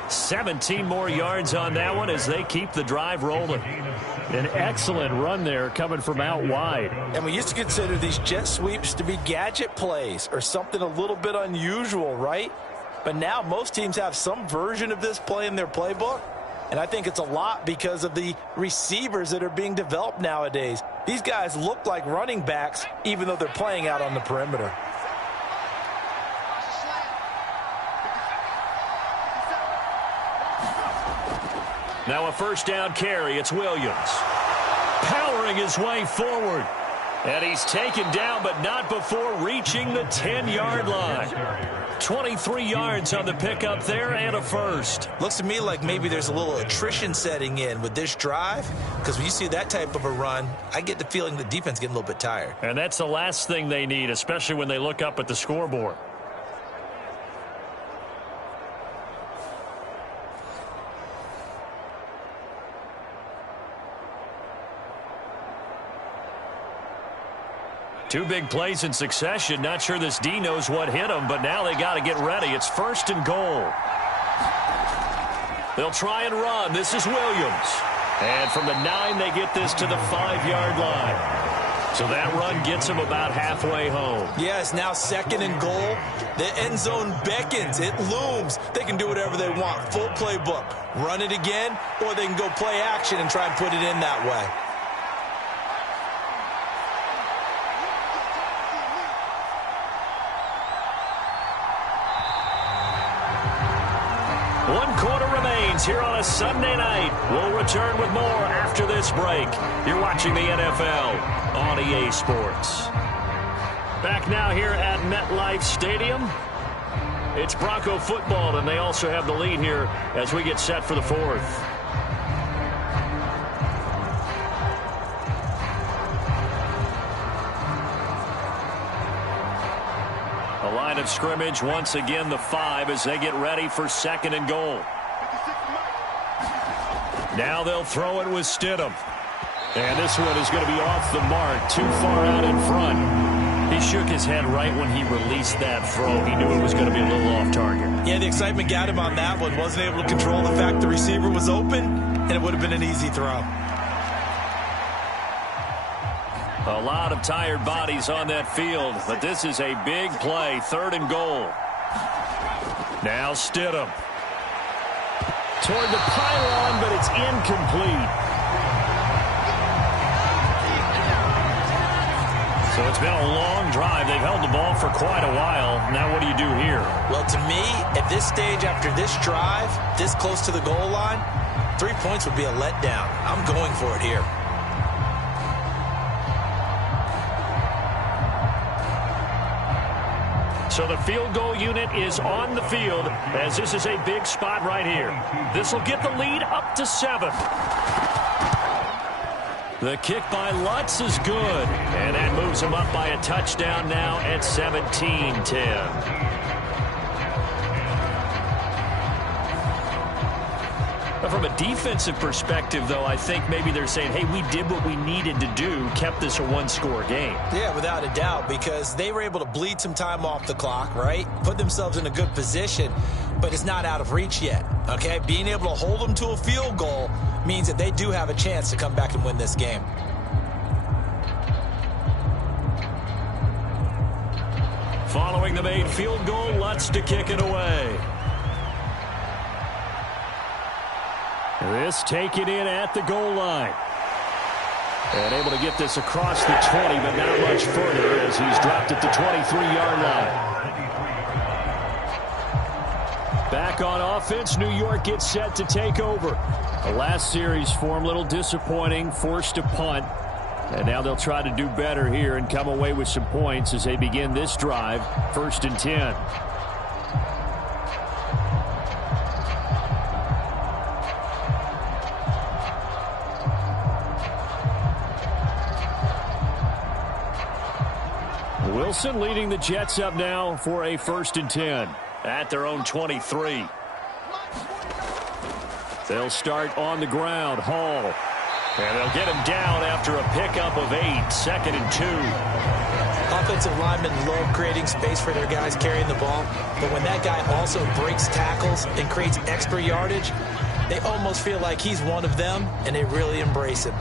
17 more yards on that one as they keep the drive rolling. An excellent run there coming from out wide. And we used to consider these jet sweeps to be gadget plays or something a little bit unusual, right? But now most teams have some version of this play in their playbook. And I think it's a lot because of the receivers that are being developed nowadays. These guys look like running backs even though they're playing out on the perimeter. Now a first down carry. It's Williams. Powering his way forward. And he's taken down, but not before reaching the 10-yard line. 23 yards on the pickup there and a first. Looks to me like maybe there's a little attrition setting in with this drive, because when you see that type of a run, I get the feeling the defense getting a little bit tired. And that's the last thing they need, especially when they look up at the scoreboard. Two big plays in succession. Not sure this D knows what hit him, but now they got to get ready. It's 1st and goal. They'll try and run. This is Williams. And from the 9, they get this to the 5-yard line. So that run gets them about halfway home. Yeah, it's now 2nd and goal. The end zone beckons. It looms. They can do whatever they want. Full playbook. Run it again, or they can go play action and try and put it in that way. Here on a Sunday night. We'll return with more after this break. You're watching the NFL on EA Sports. Back now here at MetLife Stadium. It's Bronco football, and they also have the lead here as we get set for the 4th. of scrimmage. Once again, the 5 as they get ready for 2nd and goal. Now they'll throw it with Stidham. And this one is going to be off the mark, too far out in front. He shook his head right when he released that throw. He knew it was going to be a little off target. Yeah, the excitement got him on that one. Wasn't able to control the fact the receiver was open, and it would have been an easy throw. A lot of tired bodies on that field, but this is a big play, 3rd and goal. Now Stidham. Toward the pylon, but it's incomplete. So it's been a long drive. They've held the ball for quite a while. Now what do you do here? Well, to me, at this stage, after this drive, this close to the goal line, 3 points would be a letdown. I'm going for it here. So the field goal unit is on the field as this is a big spot right here. This will get the lead up to 7. The kick by Lutz is good, and that moves him up by a touchdown now at 17-10. From a defensive perspective, though, I think maybe they're saying, hey, we did what we needed to do, kept this a one-score game. Yeah, without a doubt, because they were able to bleed some time off the clock, right? Put themselves in a good position, but it's not out of reach yet, okay? Being able to hold them to a field goal means that they do have a chance to come back and win this game. Following the made field goal, Lutz to kick it away. This taken in at the goal line. And able to get this across the 20, but not much further as he's dropped at the 23-yard line. Back on offense, New York gets set to take over. The last series for him, a little disappointing, forced to punt. And now they'll try to do better here and come away with some points as they begin this drive, 1st and 10. Wilson leading the Jets up now for a 1st and 10 at their own 23. They'll start on the ground. Hall. And they'll get him down after a pickup of 8. 2nd and 2. Offensive linemen love creating space for their guys carrying the ball. But when that guy also breaks tackles and creates extra yardage, they almost feel like he's one of them, and they really embrace him.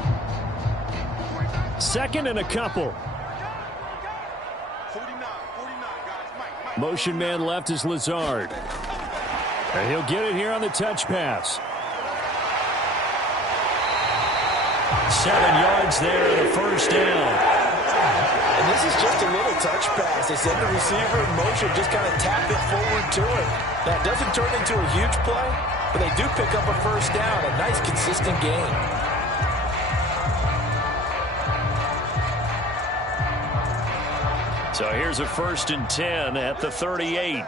2nd and a couple. Motion man left is Lazard. And he'll get it here on the touch pass. 7 yards there and a 1st down. And this is just a little touch pass. They send the receiver in motion, just kind of tap it forward to him. That doesn't turn into a huge play, but they do pick up a 1st down. A nice, consistent gain. So here's a 1st and 10 at the 38.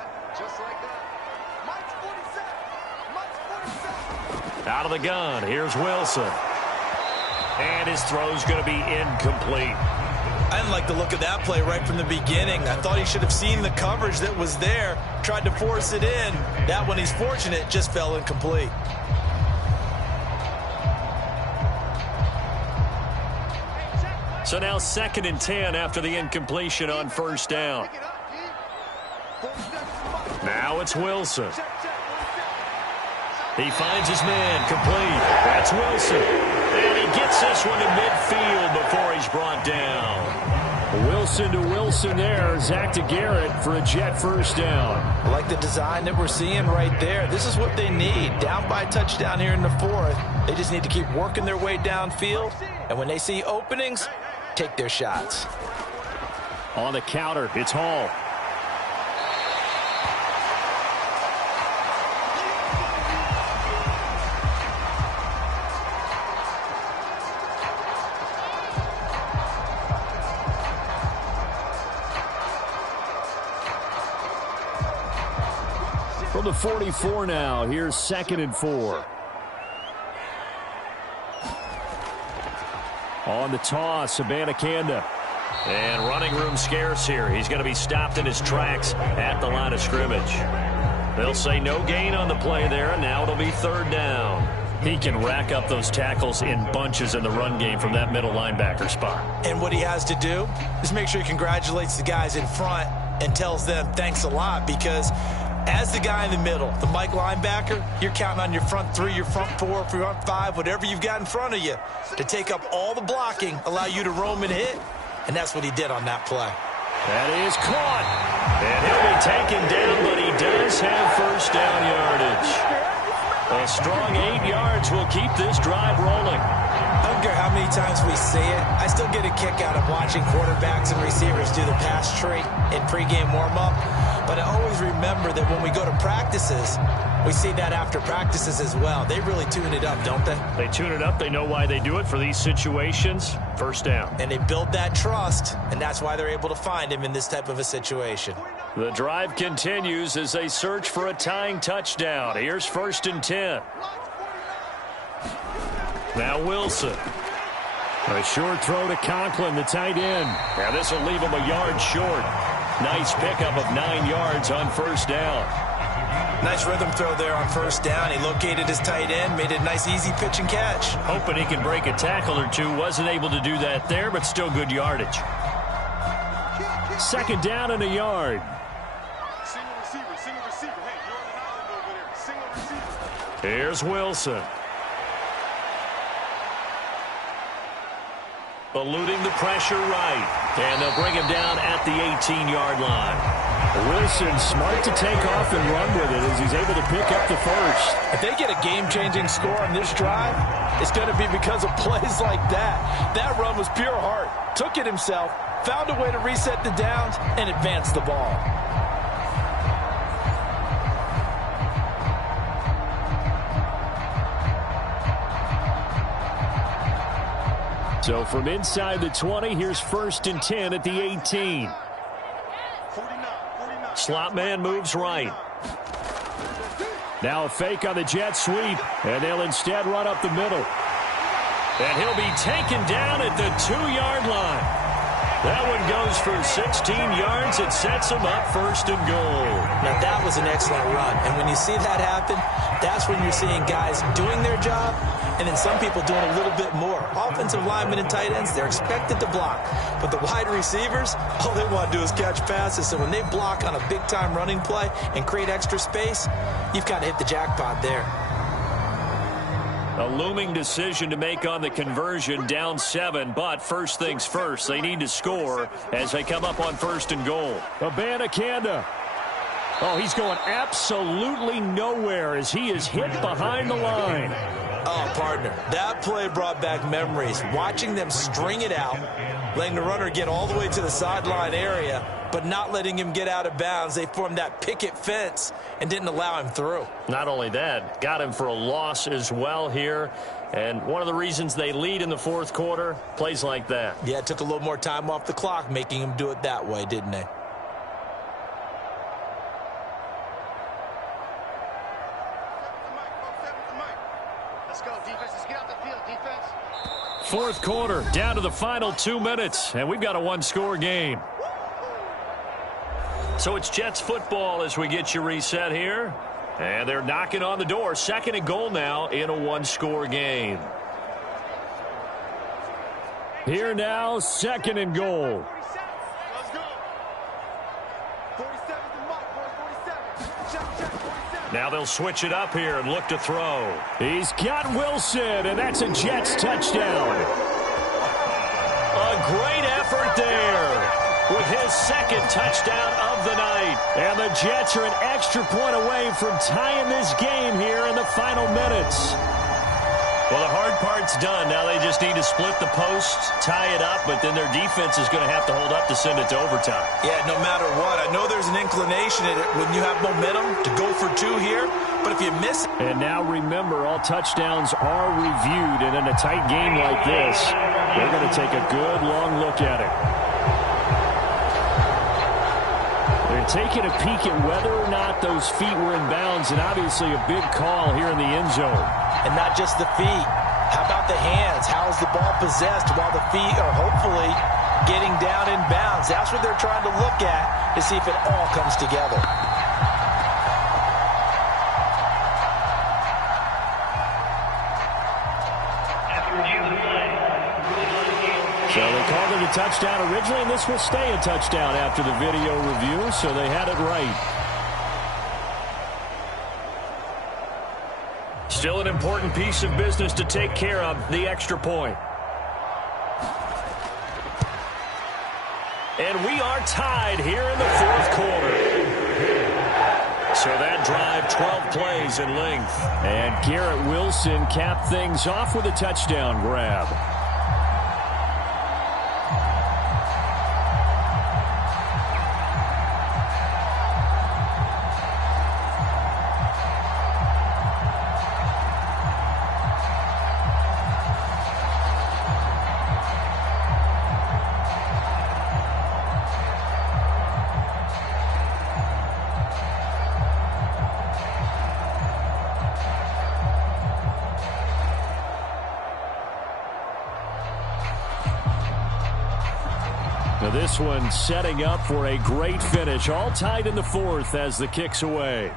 Out of the gun, here's Wilson. And his throw's going to be incomplete. I didn't like the look of that play right from the beginning. I thought he should have seen the coverage that was there, tried to force it in. That one, he's fortunate, just fell incomplete. So now 2nd and 10 after the incompletion on 1st down. Now it's Wilson. He finds his man complete. That's Wilson. And he gets this one to midfield before he's brought down. Wilson to Wilson there. Zach to Garrett for a Jet 1st down. I like the design that we're seeing right there. This is what they need. Down by a touchdown here in the 4th. They just need to keep working their way downfield. And when they see openings, take their shots. On the counter, it's Hall. From the 44 now, here's 2nd and 4. On the toss, Abanikanda. And running room scarce here. He's going to be stopped in his tracks at the line of scrimmage. They'll say no gain on the play there, and now it'll be third down. He can rack up those tackles in bunches in the run game from that middle linebacker spot. And what he has to do is make sure he congratulates the guys in front and tells them thanks a lot, because as the guy in the middle, the Mike linebacker, you're counting on your front three, your front four, front five, whatever you've got in front of you to take up all the blocking, allow you to roam and hit, and that's what he did on that play. That is caught. And he'll be taken down, but he does have first down yardage. A strong 8 yards will keep this drive rolling. I don't care how many times we see it. I still get a kick out of watching quarterbacks and receivers do the pass tree in pregame warm-up. But I always remember that when we go to practices, we see that after practices as well. They really tune it up, don't they? They tune it up. They know why they do it for these situations. First down. And they build that trust, and that's why they're able to find him in this type of a situation. The drive continues as they search for a tying touchdown. Here's 1st and 10. Now Wilson. A short throw to Conklin, the tight end. Now this will leave him a yard short. Nice pickup of 9 yards on first down. Nice rhythm throw there on first down. He located his tight end, made it a nice easy pitch and catch. Hoping he can break a tackle or two. Wasn't able to do that there, but still good yardage. 2nd down and a yard. Single receiver. Hey, you're on an island over there. Single receiver. Here's Wilson. Eluding the pressure right. And they'll bring him down at the 18-yard line. Wilson smart to take off and run with it as he's able to pick up the first. If they get a game-changing score on this drive, it's going to be because of plays like that. That run was pure heart. Took it himself, found a way to reset the downs, and advance the ball. So from inside the 20, here's 1st and 10 at the 18. Slot man moves right. Now a fake on the jet sweep, and they'll instead run up the middle. And he'll be taken down at the 2-yard line. That one goes for 16 yards. It sets him up 1st and goal. Now that was an excellent run. And when you see that happen, that's when you're seeing guys doing their job and then some people doing a little bit more. Offensive linemen and tight ends, they're expected to block. But the wide receivers, all they want to do is catch passes. So when they block on a big-time running play and create extra space, you've got to hit the jackpot there. A looming decision to make on the conversion, down 7, but first things first, they need to score as they come up on 1st and goal. Abanikanda. Oh, he's going absolutely nowhere as he is hit behind the line. Oh, partner, that play brought back memories. Watching them string it out, letting the runner get all the way to the sideline area, but not letting him get out of bounds. They formed that picket fence and didn't allow him through. Not only that, got him for a loss as well here. And one of the reasons they lead in the 4th quarter, plays like that. Yeah, it took a little more time off the clock, making him do it that way, didn't they? Let's go, defense. Let's get out the field, defense. 4th quarter, down to the final 2 minutes, and we've got a 1-score game. So it's Jets football as we get you reset here. And they're knocking on the door. 2nd and goal now in a 1-score game. Here now, 2nd and goal. Let's go. 47 the mark, boy. 47. Check, 47. Now they'll switch it up here and look to throw. He's got Wilson, and that's a Jets touchdown. A great effort there with his 2nd touchdown of the night. And the Jets are an extra point away from tying this game here in the final minutes. Well, the hard part's done. Now they just need to split the posts, tie it up, but then their defense is going to have to hold up to send it to overtime. Yeah, no matter what. I know there's an inclination in it when you have momentum to go for 2 here, but if you miss it. And now remember, all touchdowns are reviewed, and in a tight game like this, they're going to take a good long look at it. They're taking a peek at whether or not those feet were in bounds, and obviously a big call here in the end zone. And not just the feet. How about the hands? How is the ball possessed while the feet are hopefully getting down in bounds. That's what they're trying to look at to see if it all comes together. So they called it a touchdown originally, and this will stay a touchdown after the video review, so they had it right. Still an important piece of business to take care of, the extra point. And we are tied here in the fourth quarter. So that drive, 12 plays in length. And Garrett Wilson capped things off with a touchdown grab. Now this one setting up for a great finish. All tied in the fourth as the kick's away.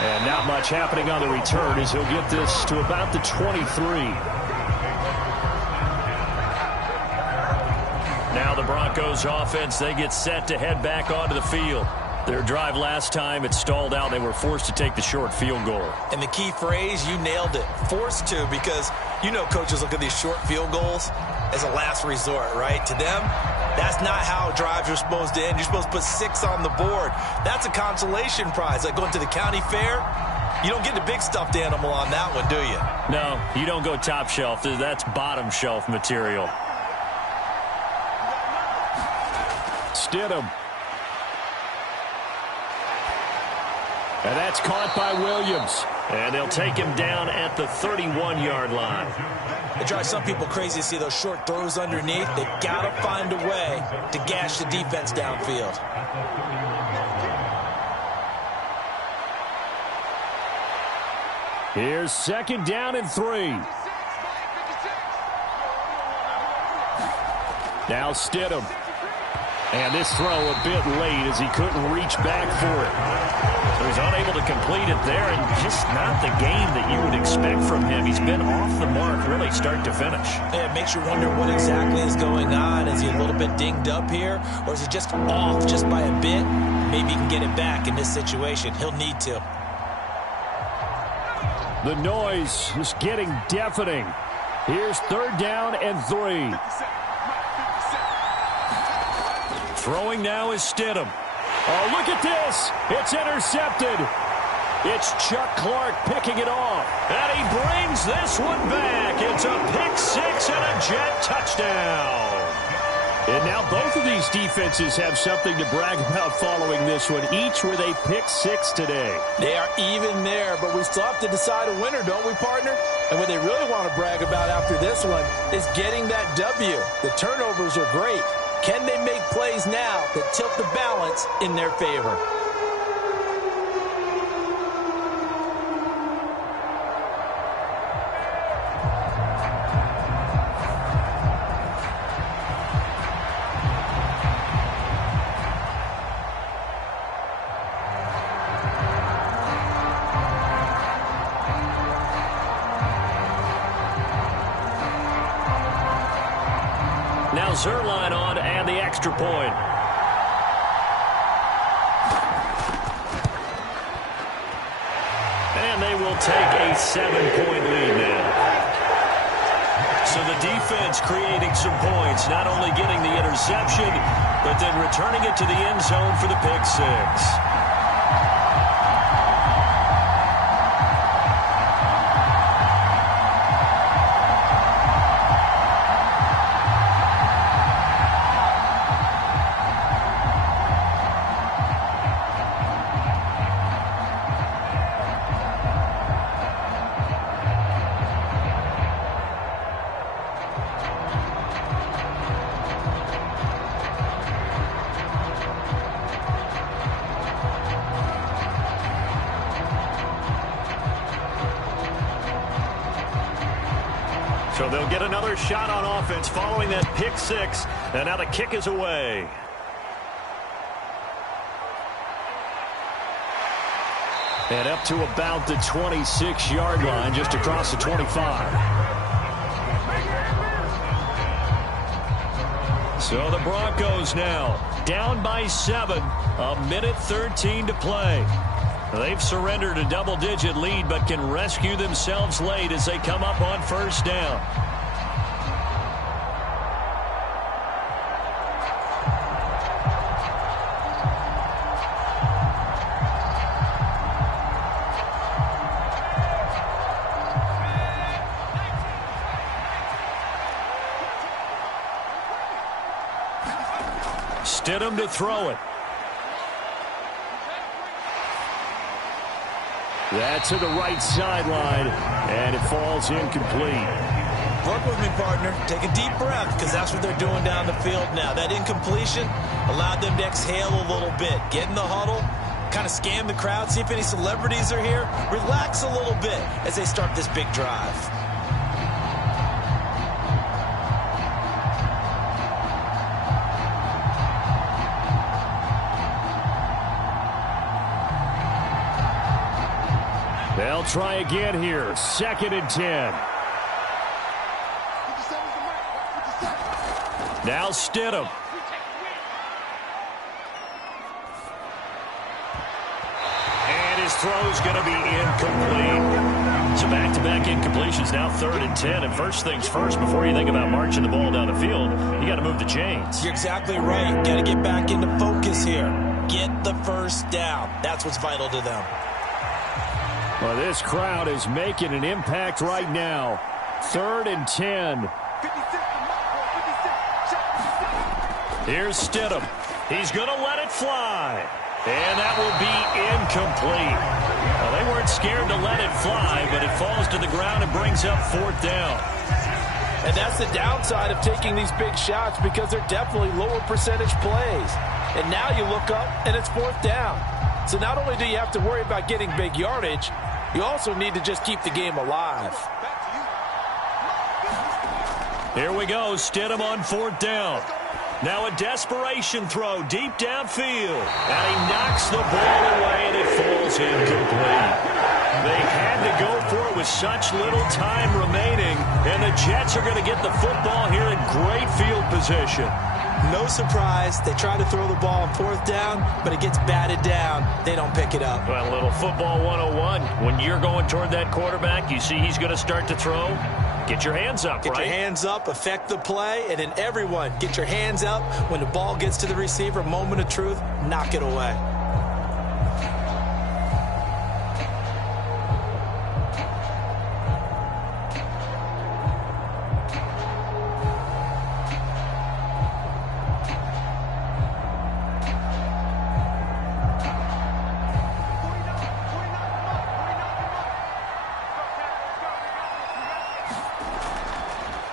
And not much happening on the return as he'll get this to about the 23. Now the Broncos offense, they get set to head back onto the field. Their drive last time, it stalled out. They were forced to take the short field goal. And the key phrase, you nailed it, forced to, because you know coaches look at these short field goals as a last resort, right? To them, that's not how drives are supposed to end. You're supposed to put 6 on the board. That's a consolation prize. Like going to the county fair, you don't get the big stuffed animal on that one, do you? No, you don't go top shelf. That's bottom shelf material. Stidham. And that's caught by Williams. And they'll take him down at the 31-yard line. It drives some people crazy to see those short throws underneath. They've got to find a way to gash the defense downfield. Here's 2nd down and 3. Now Stidham. And this throw a bit late as he couldn't reach back for it. So he's unable to complete it there, and just not the game that you would expect from him. He's been off the mark really start to finish. Yeah, it makes you wonder what exactly is going on. Is he a little bit dinged up here, or is he just off just by a bit? Maybe he can get it back in this situation. He'll need to. The noise is getting deafening. Here's 3rd down and 3. Throwing now is Stidham. Oh, look at this. It's intercepted. It's Chuck Clark picking it off. And he brings this one back. It's a pick-6 and a Jet touchdown. And now both of these defenses have something to brag about following this one, each with a pick-6 today. They are even there, but we still have to decide a winner, don't we, partner? And what they really want to brag about after this one is getting that W. The turnovers are great. Can they make plays now that tilt the balance in their favor? Now Zerline on and the extra point. And they will take a 7-point lead now. So the defense creating some points, not only getting the interception, but then returning it to the end zone for the pick-6. So they'll get another shot on offense following that pick six. And now the kick is away. And up to about the 26-yard line, just across the 25. So the Broncos now down by 7, a minute 13 to play. They've surrendered a double-digit lead, but can rescue themselves late as they come up on first down. Stidham to throw it. That's to the right sideline, and it falls incomplete. Work with me, partner. Take a deep breath, because that's what they're doing down the field now. That incompletion allowed them to exhale a little bit. Get in the huddle, kind of scan the crowd, see if any celebrities are here. Relax a little bit as they start this big drive. They'll try again here. 2nd and 10. Now Stidham. And his throw's going to be incomplete. So back-to-back incompletions, now 3rd and 10. And first things first, before you think about marching the ball down the field, you got to move the chains. You're exactly right. Got to get back into focus here. Get the first down. That's what's vital to them. Well, this crowd is making an impact right now. 3rd and 10. Here's Stidham. He's going to let it fly. And that will be incomplete. Well, they weren't scared to let it fly, but it falls to the ground and brings up 4th down. And that's the downside of taking these big shots, because they're definitely lower percentage plays. And now you look up, and it's 4th down. So not only do you have to worry about getting big yardage, you also need to just keep the game alive. Here we go. Stidham on 4th down. Now a desperation throw deep downfield. And he knocks the ball away, and it falls incomplete. They had to go for it with such little time remaining. And the Jets are going to get the football here in great field position. No surprise, they try to throw the ball on 4th down, but it gets batted down. They don't pick it up. Well, a little football 101. When you're going toward that quarterback, you see he's going to start to throw. Get your hands up, right? Get your hands up, affect the play, and then everyone, get your hands up. When the ball gets to the receiver, moment of truth, knock it away.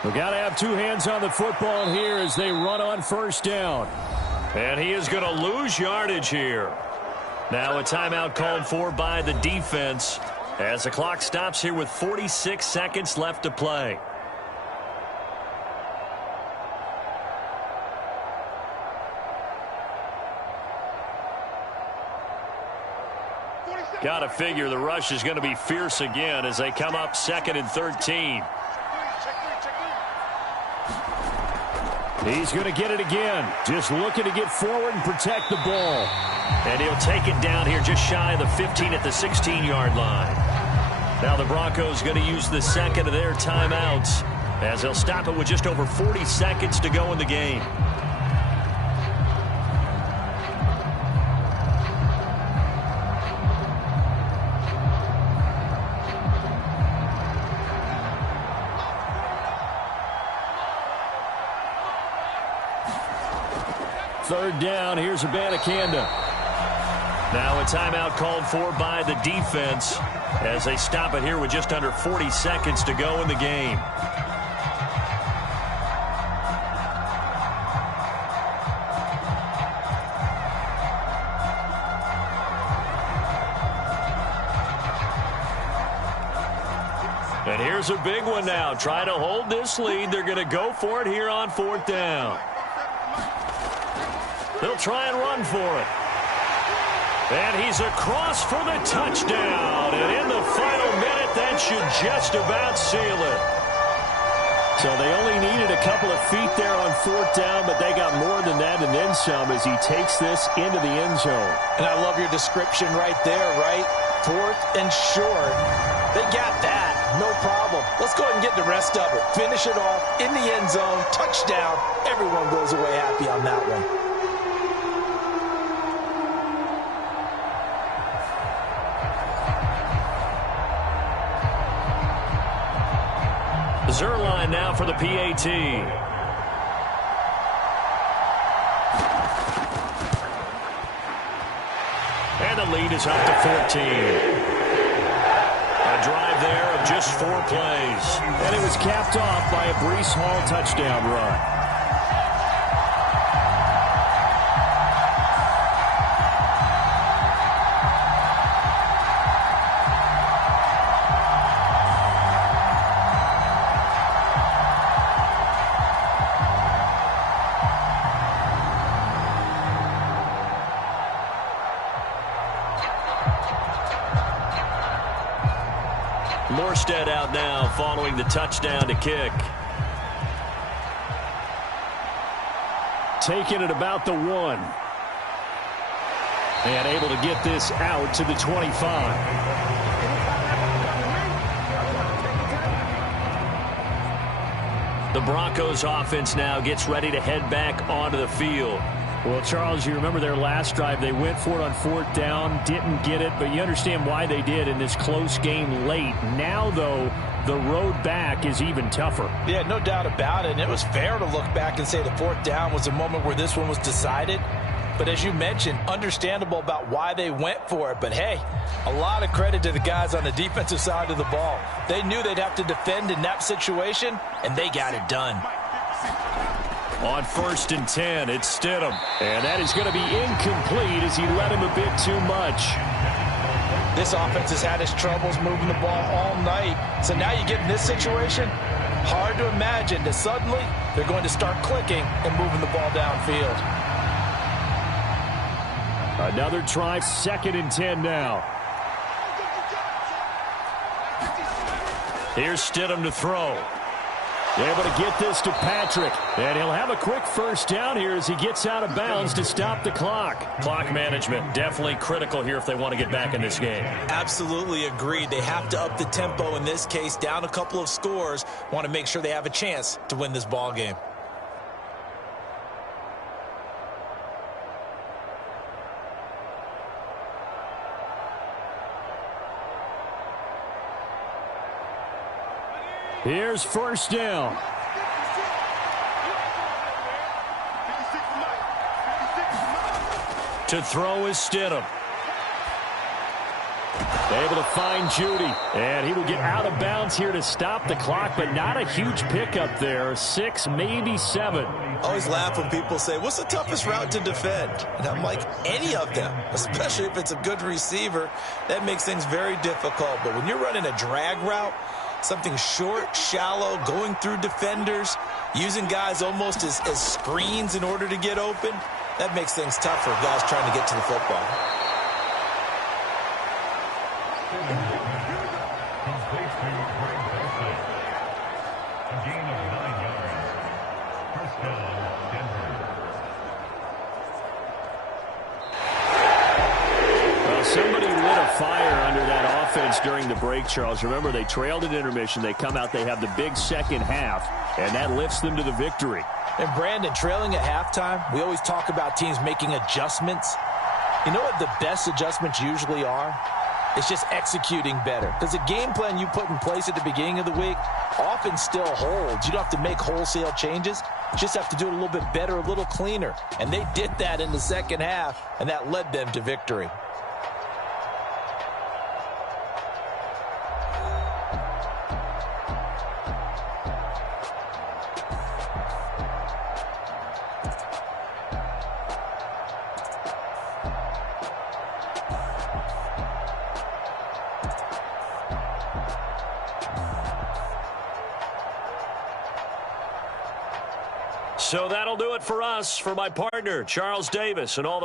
We've got to have 2 hands on the football here as they run on 1st down. And he is going to lose yardage here. Now a timeout called for by the defense as the clock stops here with 46 seconds left to play. Got to figure the rush is going to be fierce again as they come up 2nd and 13. He's going to get it again. Just looking to get forward and protect the ball. And he'll take it down here just shy of the 15 at the 16-yard line. Now the Broncos going to use the 2nd of their timeouts as they'll stop it with just over 40 seconds to go in the game. Third down, here's Abanikanda. Now a timeout called for by the defense as they stop it here with just under 40 seconds to go in the game. And here's a big one now. Trying to hold this lead. They're going to go for it here on 4th down. They'll try and run for it. And he's across for the touchdown. And in the final minute, that should just about seal it. So they only needed a couple of feet there on 4th down, but they got more than that and then some as he takes this into the end zone. And I love your description right there, right? 4th and short. They got that. No problem. Let's go ahead and get the rest of it. Finish it off in the end zone. Touchdown. Everyone goes away happy on that one. Zerline now for the PAT. And the lead is up to 14. A drive there of just 4 plays. And it was capped off by a Breece Hall touchdown run. Morstead out now following the touchdown to kick. Taking it about the 1. And able to get this out to the 25. The Broncos offense now gets ready to head back onto the field. Well, Charles, you remember their last drive. They went for it on 4th down, didn't get it, but you understand why they did in this close game late. Now, though, the road back is even tougher. Yeah, no doubt about it. And it was fair to look back and say the 4th down was a moment where this one was decided. But as you mentioned, understandable about why they went for it. But, hey, a lot of credit to the guys on the defensive side of the ball. They knew they'd have to defend in that situation, and they got it done. On 1st and 10, it's Stidham. And that is going to be incomplete as he led him a bit too much. This offense has had its troubles moving the ball all night. So now you get in this situation, hard to imagine that suddenly they're going to start clicking and moving the ball downfield. Another try, 2nd and 10 now. Here's Stidham to throw. Able to get this to Patrick. And he'll have a quick 1st down here as he gets out of bounds to stop the clock. Clock management definitely critical here if they want to get back in this game. Absolutely agreed. They have to up the tempo in this case, down a couple of scores. Want to make sure they have a chance to win this ball game. Here's 1st down. To throw is Stidham. Able to find Judy. And he will get out of bounds here to stop the clock, but not a huge pickup there. 6, maybe 7. I always laugh when people say, what's the toughest route to defend? And I'm like, any of them, especially if it's a good receiver. That makes things very difficult. But when you're running a drag route, something short, shallow, going through defenders, using guys almost as screens in order to get open, that makes things tough for guys trying to get to the football. Well, somebody lit a fire under that offense during the break, Charles. Remember, they trailed at intermission. They come out, they have the big second half, and that lifts them to the victory. And Brandon, trailing at halftime, we always talk about teams making adjustments. You know what the best adjustments usually are? It's just executing better. Because the game plan you put in place at the beginning of the week often still holds. You don't have to make wholesale changes. You just have to do it a little bit better, a little cleaner. And they did that in the second half, and that led them to victory. So that'll do it for us. For my partner, Charles Davis, and all the